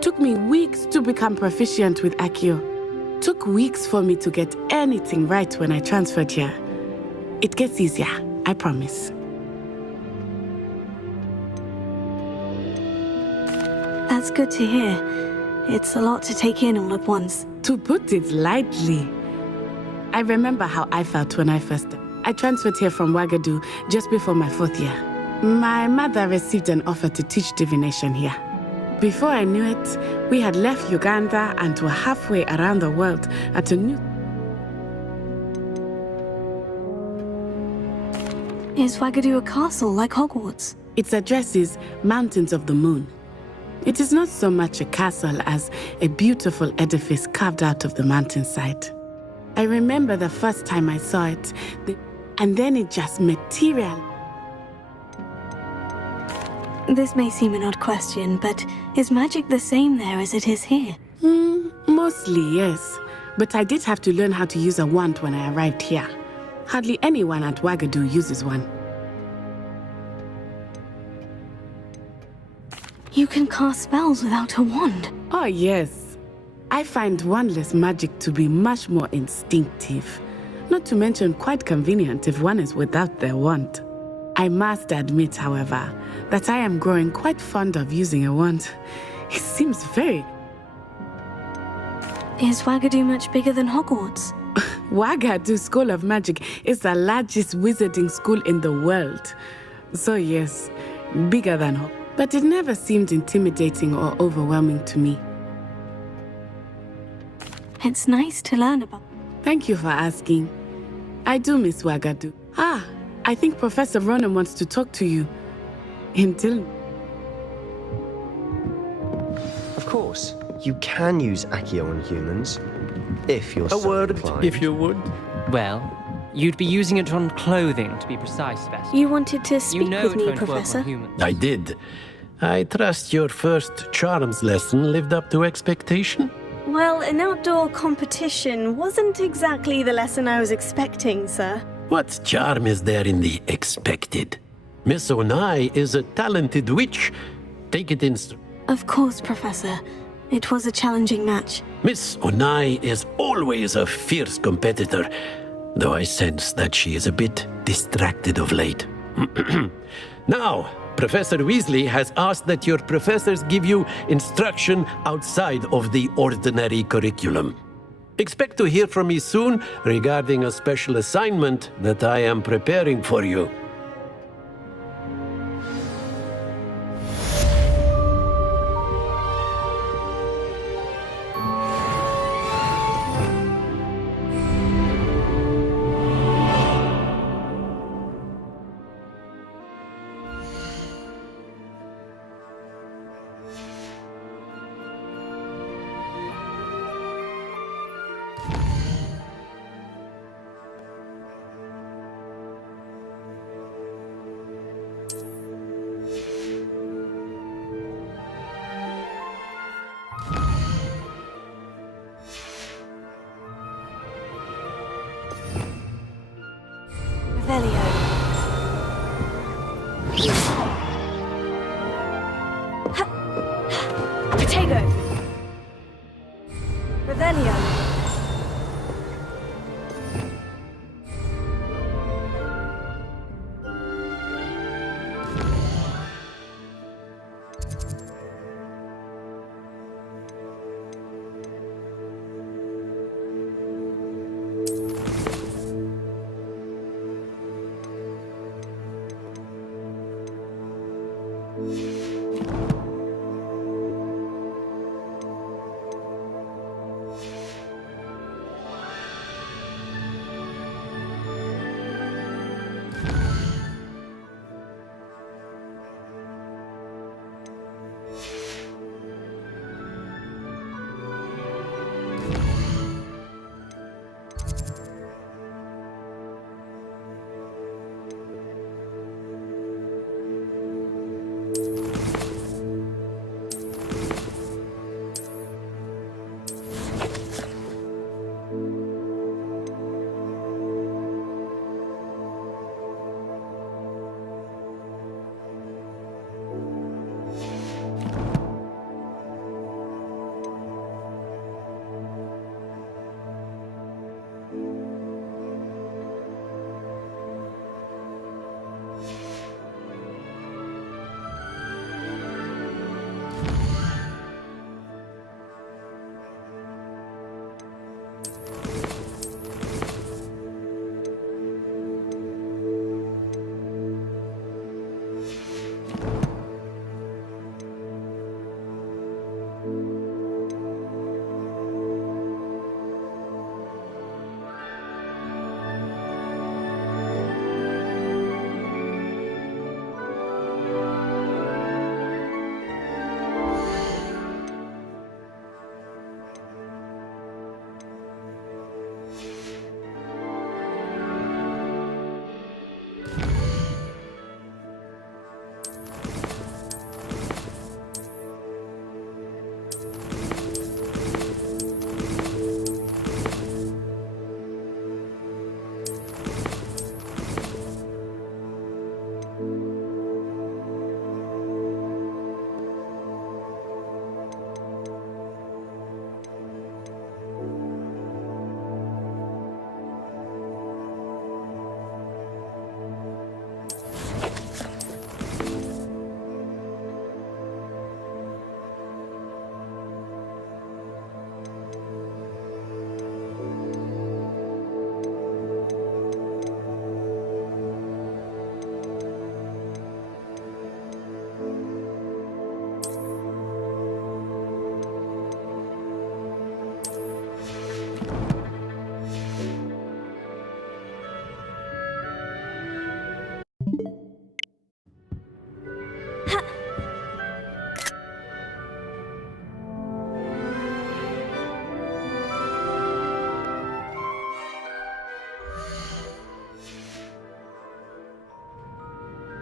took me weeks to become proficient with AQUÍ. Took weeks for me to get anything right when I transferred here. It gets easier, I promise. That's good to hear. It's a lot to take in all at once. To put it lightly. I remember how I felt when I transferred here from Ouagadougou just before my 4th year. My mother received an offer to teach divination here. Before I knew it, we had left Uganda and were halfway around the world at a new... Is Ouagadougou a castle like Hogwarts? Its address is Mountains of the Moon. It is not so much a castle as a beautiful edifice carved out of the mountainside. I remember the first time I saw it, and then it just materialized. This may seem an odd question, but is magic the same there as it is here? Mostly, yes. But I did have to learn how to use a wand when I arrived here. Hardly anyone at Ouagadougou uses one. You can cast spells without a wand? Oh, yes. I find wandless magic to be much more instinctive. Not to mention quite convenient if one is without their wand. I must admit, however, that I am growing quite fond of using a wand. It seems very... Is Ouagadougou much bigger than Hogwarts? Ouagadougou School of Magic is the largest wizarding school in the world. So yes, bigger than Hogwarts. But it never seemed intimidating or overwhelming to me. It's nice to learn about. Thank you for asking. I do miss Ouagadougou. I think Professor Ronan wants to talk to you. Of course, you can use AQUÍ on humans, if you're so word, inclined. if you would. Well, you'd be using it on clothing, to be precise, Best. You wanted to speak you know with it me, won't Professor? work on humans. I did. I trust your first charms lesson lived up to expectation? Well, an outdoor competition wasn't exactly the lesson I was expecting, sir. What charm is there in the expected? Miss Onai is a talented witch. Take it in... Of course, Professor. It was a challenging match. Miss Onai is always a fierce competitor, though I sense that she is a bit distracted of late. Now, Professor Weasley has asked that your professors give you instruction outside of the ordinary curriculum. Expect to hear from me soon regarding a special assignment that I am preparing for you.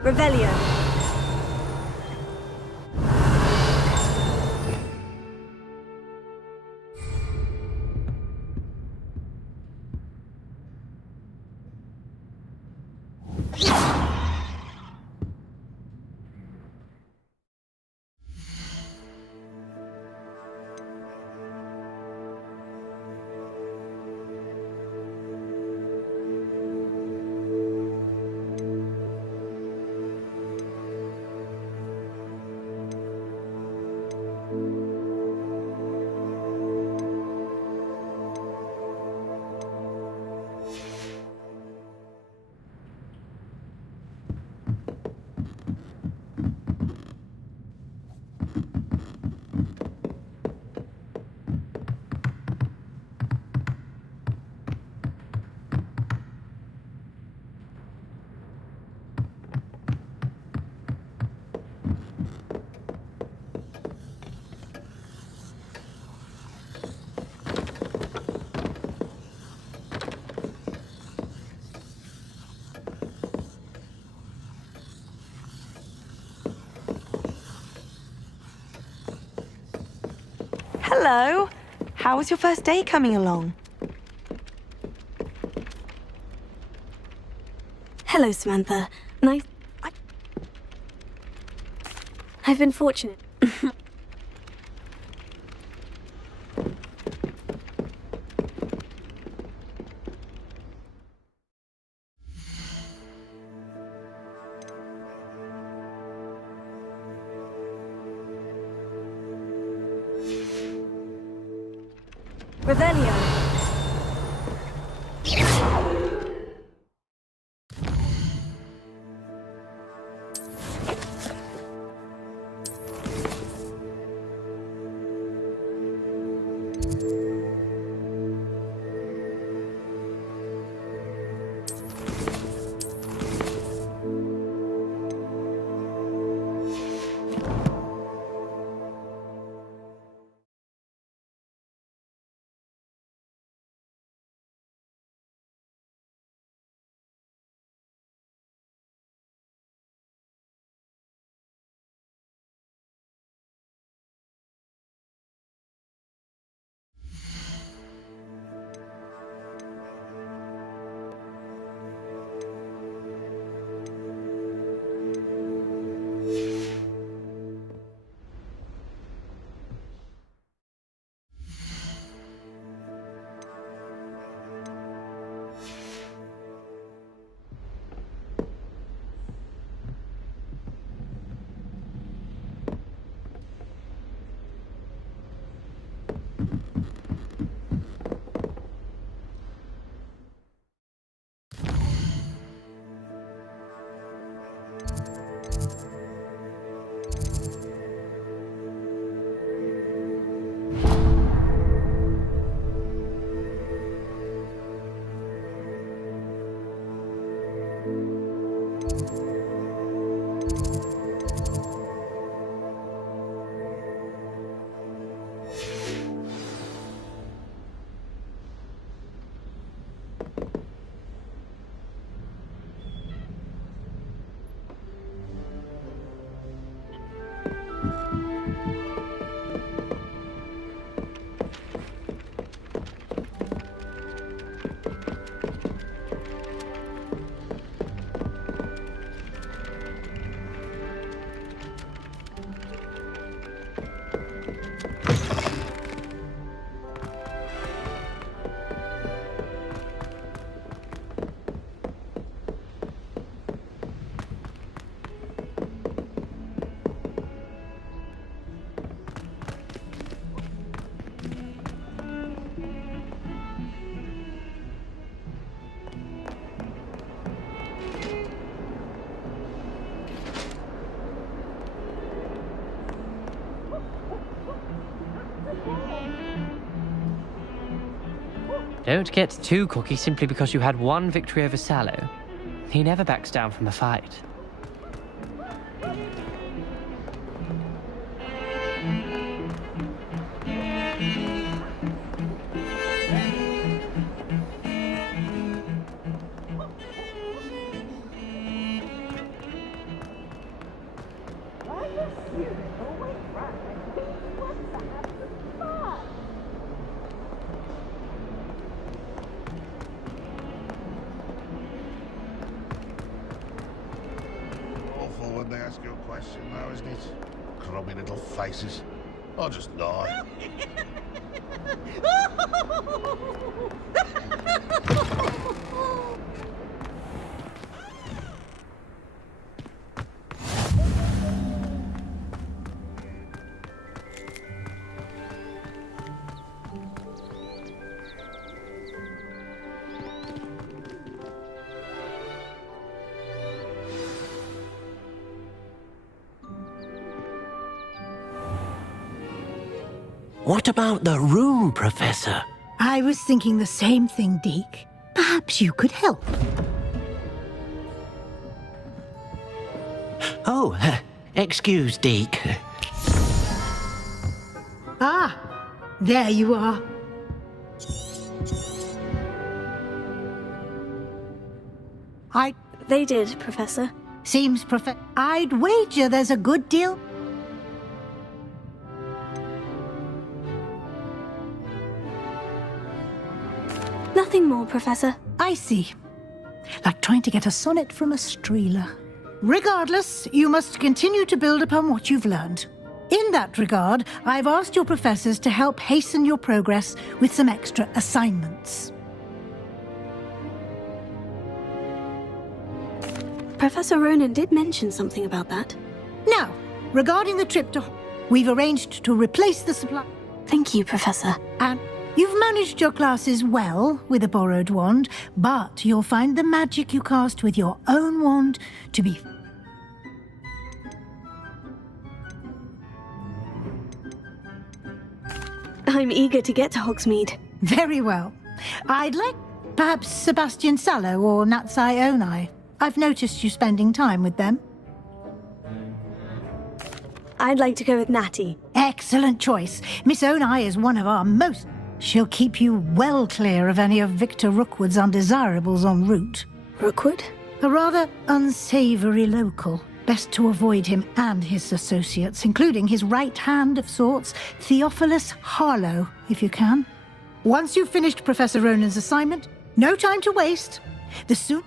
Revelio. Hello. How was your first day coming along? Hello, Samantha. Nice. I've been fortunate. Revelio. Don't get too cocky simply because you had one victory over Sallow. He never backs down from a fight. When they ask you a question now, isn't it? Crummy little faces. I'll just die. What about the room, Professor? I was thinking the same thing, Deke. Perhaps you could help. Oh, excuse, Deke. Ah, there you are. They did, Professor. Seems I'd wager there's a good deal. all, Professor. I see. Like trying to get a sonnet from a streeler. Regardless, you must continue to build upon what you've learned. In that regard, I've asked your professors to help hasten your progress with some extra assignments. Professor Ronan did mention something about that. Now, regarding the trip to... We've arranged to replace the supply... Thank you, Professor. And you've managed your classes well with a borrowed wand, but you'll find the magic you cast with your own wand to be... I'm eager to get to Hogsmeade. Very well. I'd like perhaps Sebastian Sallow or Natsai Onai. I've noticed you spending time with them. I'd like to go with Natty. Excellent choice. Miss Onai is one of our most... She'll keep you well clear of any of Victor Rookwood's undesirables en route. Rookwood? A rather unsavoury local. Best to avoid him and his associates, including his right hand of sorts, Theophilus Harlow, if you can. Once you've finished Professor Ronan's assignment, no time to waste. The soon...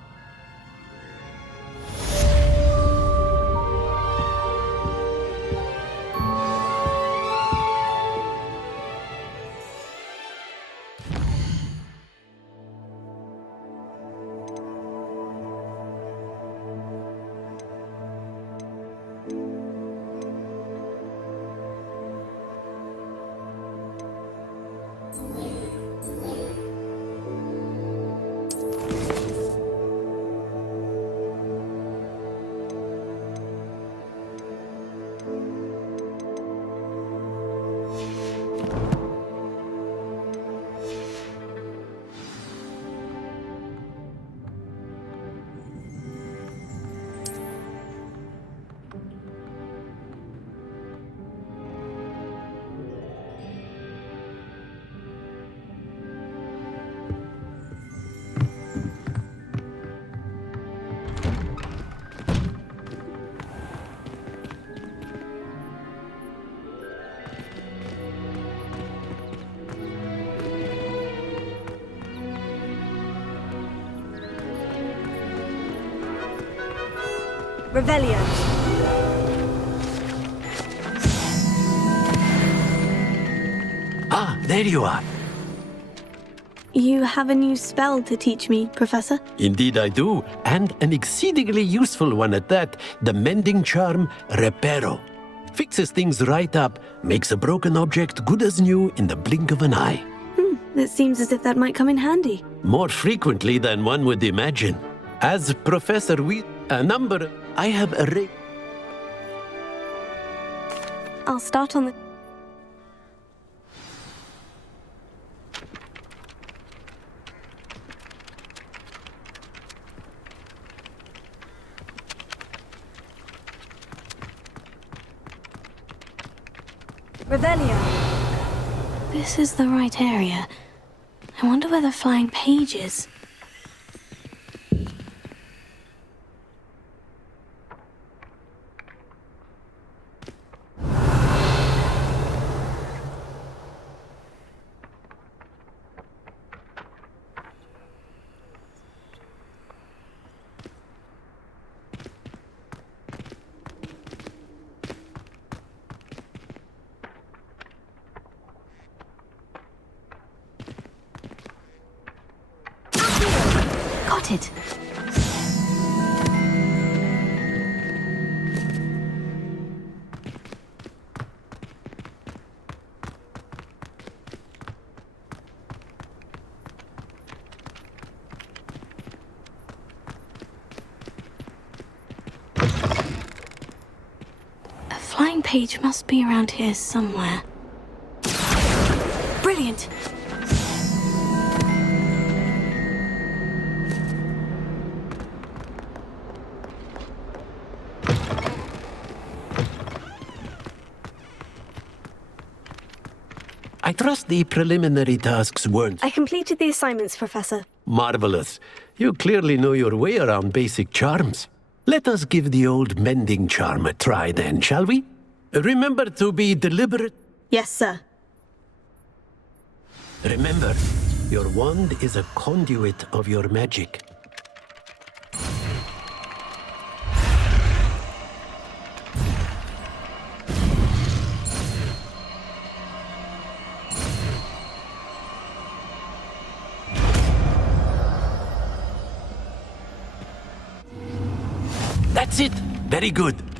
Revelio. Ah, there you are. You have a new spell to teach me, Professor? Indeed I do, and an exceedingly useful one at that. The mending charm, Reparo. Fixes things right up, makes a broken object good as new in the blink of an eye. It seems as if that might come in handy. More frequently than one would imagine. As Professor I have a I'll start on the... Revelio. This is the right area. I wonder where the flying page is. Got it. A flying page must be around here somewhere. Brilliant! I trust the preliminary tasks weren't... I completed the assignments, Professor. Marvelous. You clearly know your way around basic charms. Let us give the old mending charm a try then, shall we? Remember to be deliberate. Yes, sir. Remember, Your wand is a conduit of your magic. That's it! Very good.